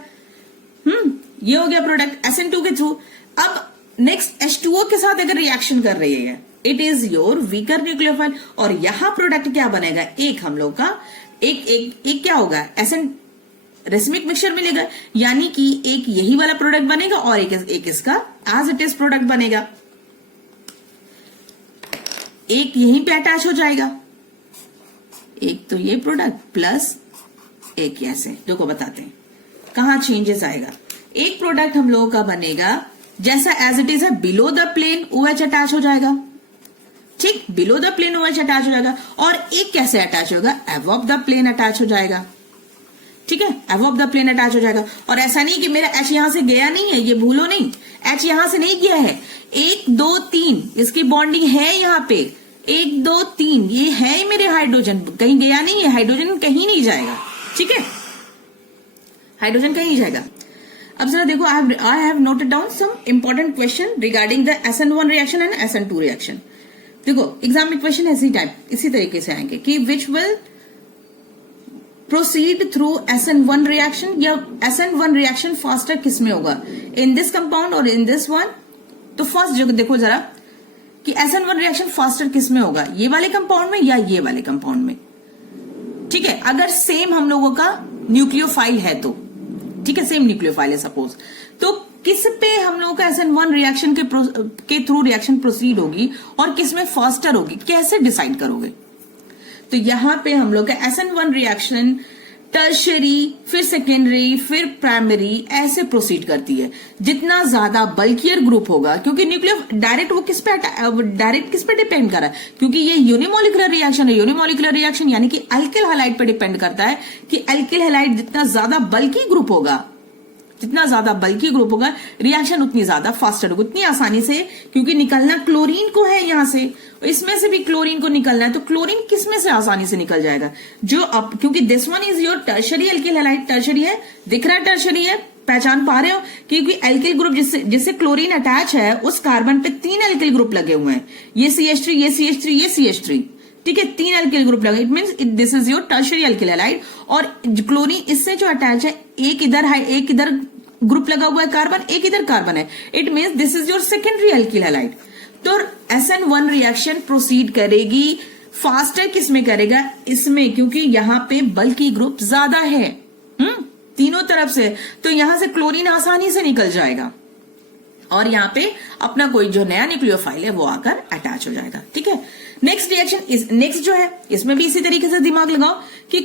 ये हो गया प्रोडक्ट SN2 के थ्रू। अब नेक्स्ट H2O के साथ अगर रिएक्शन कर रही है, it is your weaker nucleophile, और यहां प्रोडक्ट क्या बनेगा, एक हम लोग का एक क्या होगा, रेसिमिक मिक्सचर मिलेगा, यानी कि एक यही वाला प्रोडक्ट बनेगा और एक इसका एज इट इज प्रोडक्ट बनेगा, एक यहीं पे अटैच हो जाएगा, एक तो ये प्रोडक्ट प्लस एक ऐसे, देखो बताते हैं कहां चेंजेस आएगा। एक प्रोडक्ट हम लोगों का बनेगा जैसा एज इट इज है, below the plane OH attach हो जाएगा, ठीक, below the plane OH attach हो जाएगा, और एक कैसे अटैच होगा, अबव द प्लेन अटैच हो जाएगा, ठीक है, अबव द प्लेन अटैच हो जाएगा। और ऐसा नहीं कि मेरा H यहां से गया नहीं है, ये भूलो नहीं, H यहां से नहीं गया है, 1 2 3 इसकी बॉन्डिंग है यहाँ पे, 1 2 3 ये है मेरे हाइड्रोजन, कहीं गया नहीं है, हाइड्रोजन कहीं नहीं जाएगा, ठीक है, हाइड्रोजन कहीं नहीं जाएगा। अब जरा देखो, I have noted down some important question regarding the SN1 reaction and SN2 reaction. देखो एग्जाम में क्वेश्चन इसी तरीके से आएंगे कि which will proceed through SN1 reaction, या SN1 रिएक्शन फास्टर किस में होगा, इन दिस कंपाउंड और इन दिस वन। तो फर्स्ट जो देखो जरा कि SN1 रिएक्शन फास्टर किस में होगा, ये वाले कंपाउंड में या ये वाले कंपाउंड में, ठीक है। अगर सेम हम लोगों का न्यूक्लियोफाइल है तो, ठीक है, सेम न्यूक्लियोफाइल है सपोज, तो किस पे हम लोगों का SN1 रिएक्शन के थ्रू रिएक्शन प्रोसीड होगी और किस में फास्टर होगी, कैसे डिसाइड करोगे। तो यहां पे हम लोग का SN1 रिएक्शन टर्शरी, फिर सेकेंडरी, फिर प्राइमरी, ऐसे प्रोसीड करती है। जितना ज्यादा बल्कियर ग्रुप होगा, क्योंकि न्यूक्लियर डायरेक्ट वो किस पे डिपेंड कर रहा है, क्योंकि ये यूनिमोलिकुलर रिएक्शन है। यूनिमोलिकुलर रिएक्शन यानी कि अल्किल हैलाइड पे डिपेंड करता है कि अल्किल हैलाइड जितना ज्यादा बल्की ग्रुप होगा, रिएक्शन उतनी ज्यादा फास्टर होगी, उतनी आसानी से, क्योंकि निकलना क्लोरीन को है यहां से, इसमें से भी क्लोरीन को निकलना है, तो क्लोरीन किसमें से आसानी से निकल जाएगा, जो अब, क्योंकि this one is your tertiary alkyl halide. Tertiary है, दिख रहा है टर्शरी है, पहचान पा रहे हो, क्योंकि अल्किल ग्रुप जिससे क्लोरीन अटैच है उस कार्बन पे 3 अल्किल ग्रुप लगे हुए हैं, ये CH3, ये CH3, ये CH3, ठीक है, 3 अल्किल ग्रुप लगे। It means this is your tertiary alkyl halide. और क्लोरीन इससे जो अटैच है, एक इधर है, एक इधर ग्रुप लगा हुआ है कार्बन, एक इधर कार्बन है, it means this is your secondary alkyl halide. तो SN1 रिएक्शन प्रोसीड करेगी फास्टर, किसमें करेगा, इसमें, क्योंकि यहां पे बल्की ग्रुप ज्यादा है तीनों तरफ से, तो यहां से क्लोरीन आसानी से निकल जाएगा और यहां पे अपना कोई जो नया न्यूक्लियोफाइल है वो आकर अटैच हो जाएगा। ठीक है, नेक्स्ट रिएक्शन, नेक्स्ट जो है इसमें भी इसी तरीके से दिमाग लगाओ कि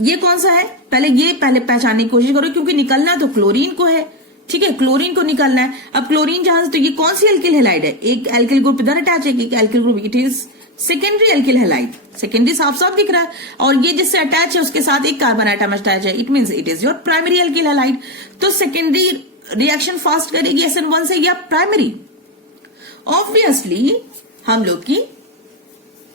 ये कौन सा है, पहले पहचानने की कोशिश करो, क्योंकि निकलना तो क्लोरीन को है। ठीक है, क्लोरीन को निकलना है। अब क्लोरीन जहां से, तो ये कौन सी अल्किल हैलाइड है, एक अल्किल ग्रुप इधर अटैच है, एक alkyl group, it is secondary alkyl halide, secondary साफ साफ दिख रहा है, और ये जिससे अटैच है उसके साथ एक कार्बन एटम अटैच है, it means it is your primary alkyl halide. तो सेकेंडरी रिएक्शन फास्ट करेगी SN1 से या प्राइमरी, ऑब्वियसली हम लोग की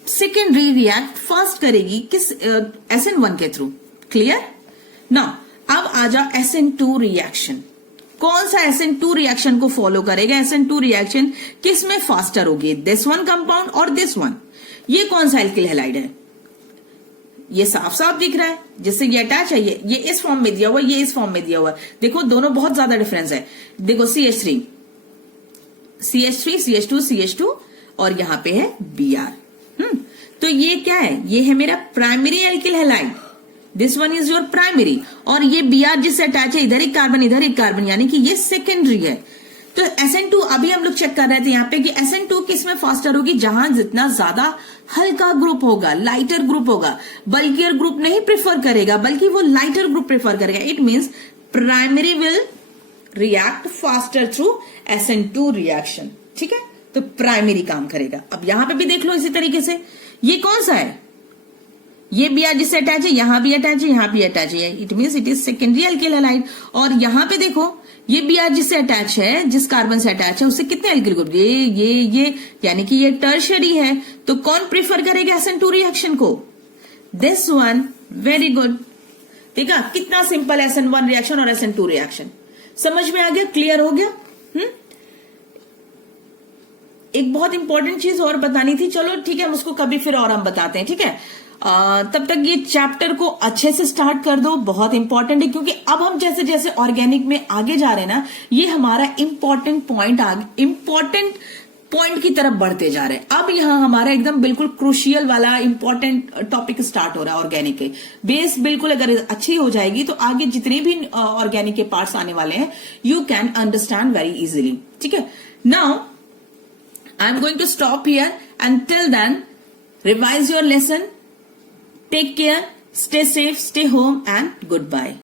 सेकेंडरी रिएक्ट फास्ट करेगी किस SN1 के थ्रू। क्लियर नाउ, अब आ जाओ SN2 रिएक्शन। कौन सा SN2 रिएक्शन को फॉलो करेगा, SN2 रिएक्शन किस में फास्टर होगी, दिस वन कंपाउंड और दिस वन। ये कौन सा अल्किल हैलाइड है, ये साफ साफ दिख रहा है, जिससे ये अटैच है, ये इस फॉर्म में दिया हुआ, ये इस फॉर्म में दिया हुआ। देखो दोनों बहुत ज्यादा डिफरेंस है। देखो CH3, CH2, CH2 और यहां पे है Br। तो ये क्या है, ये है मेरा primary alkyl halide, this one is your primary, और ये Br जिससे अटैच है, इधर एक कार्बन इधर एक कार्बन, यानी कि ये सेकेंडरी है। तो SN2 अभी हम लोग चेक कर रहे थे यहाँ पे कि SN2 किस में फास्टर होगी, जहां जितना ज्यादा हल्का ग्रुप होगा, लाइटर ग्रुप होगा, बल्कियर ग्रुप नहीं प्रेफर करेगा, बल्कि वो लाइटर ग्रुप प्रेफर करेगा। It means primary will react faster through SN2 reaction. ठीक है, तो प्राइमरी काम करेगा। अब यहां पे भी देख लो इसी तरीके से, ये कौन सा है, ये Br जिससे अटैच है, यहां भी अटैच है, यहां भी अटैच है, it means it is secondary alkyl halide. और यहां पे देखो, ये Br जिससे अटैच है, जिस कार्बन से अटैच है, उससे कितने अल्किल ग्रुप, ये यानी कि ये टर्शरी है। तो कौन प्रीफर करेगा SN2 रिएक्शन को, दिस वन। वेरी गुड, देखा कितना सिंपल SN1 रिएक्शन और SN2 रिएक्शन समझ में आ गया, क्लियर हो गया। एक बहुत इंपॉर्टेंट चीज और बतानी थी, चलो ठीक है, हम उसको कभी फिर और हम बताते हैं। ठीक है, तब तक ये चैप्टर को अच्छे से स्टार्ट कर दो, बहुत इंपॉर्टेंट है, क्योंकि अब हम जैसे जैसे ऑर्गेनिक में आगे जा रहे हैं ना, ये हमारा इंपॉर्टेंट पॉइंट की तरफ बढ़ते जा रहे हैं। अब यहाँ हमारा एकदम बिल्कुल क्रूशियल वाला इंपॉर्टेंट टॉपिक स्टार्ट हो रहा है। ऑर्गेनिक के बेस बिल्कुल अगर अच्छी हो जाएगी तो आगे जितने भी ऑर्गेनिक के पार्ट्स आने वाले हैं, you can understand very easily. ठीक है, now I am going to stop here. Until then, revise your lesson. Take care, stay safe, stay home, and goodbye.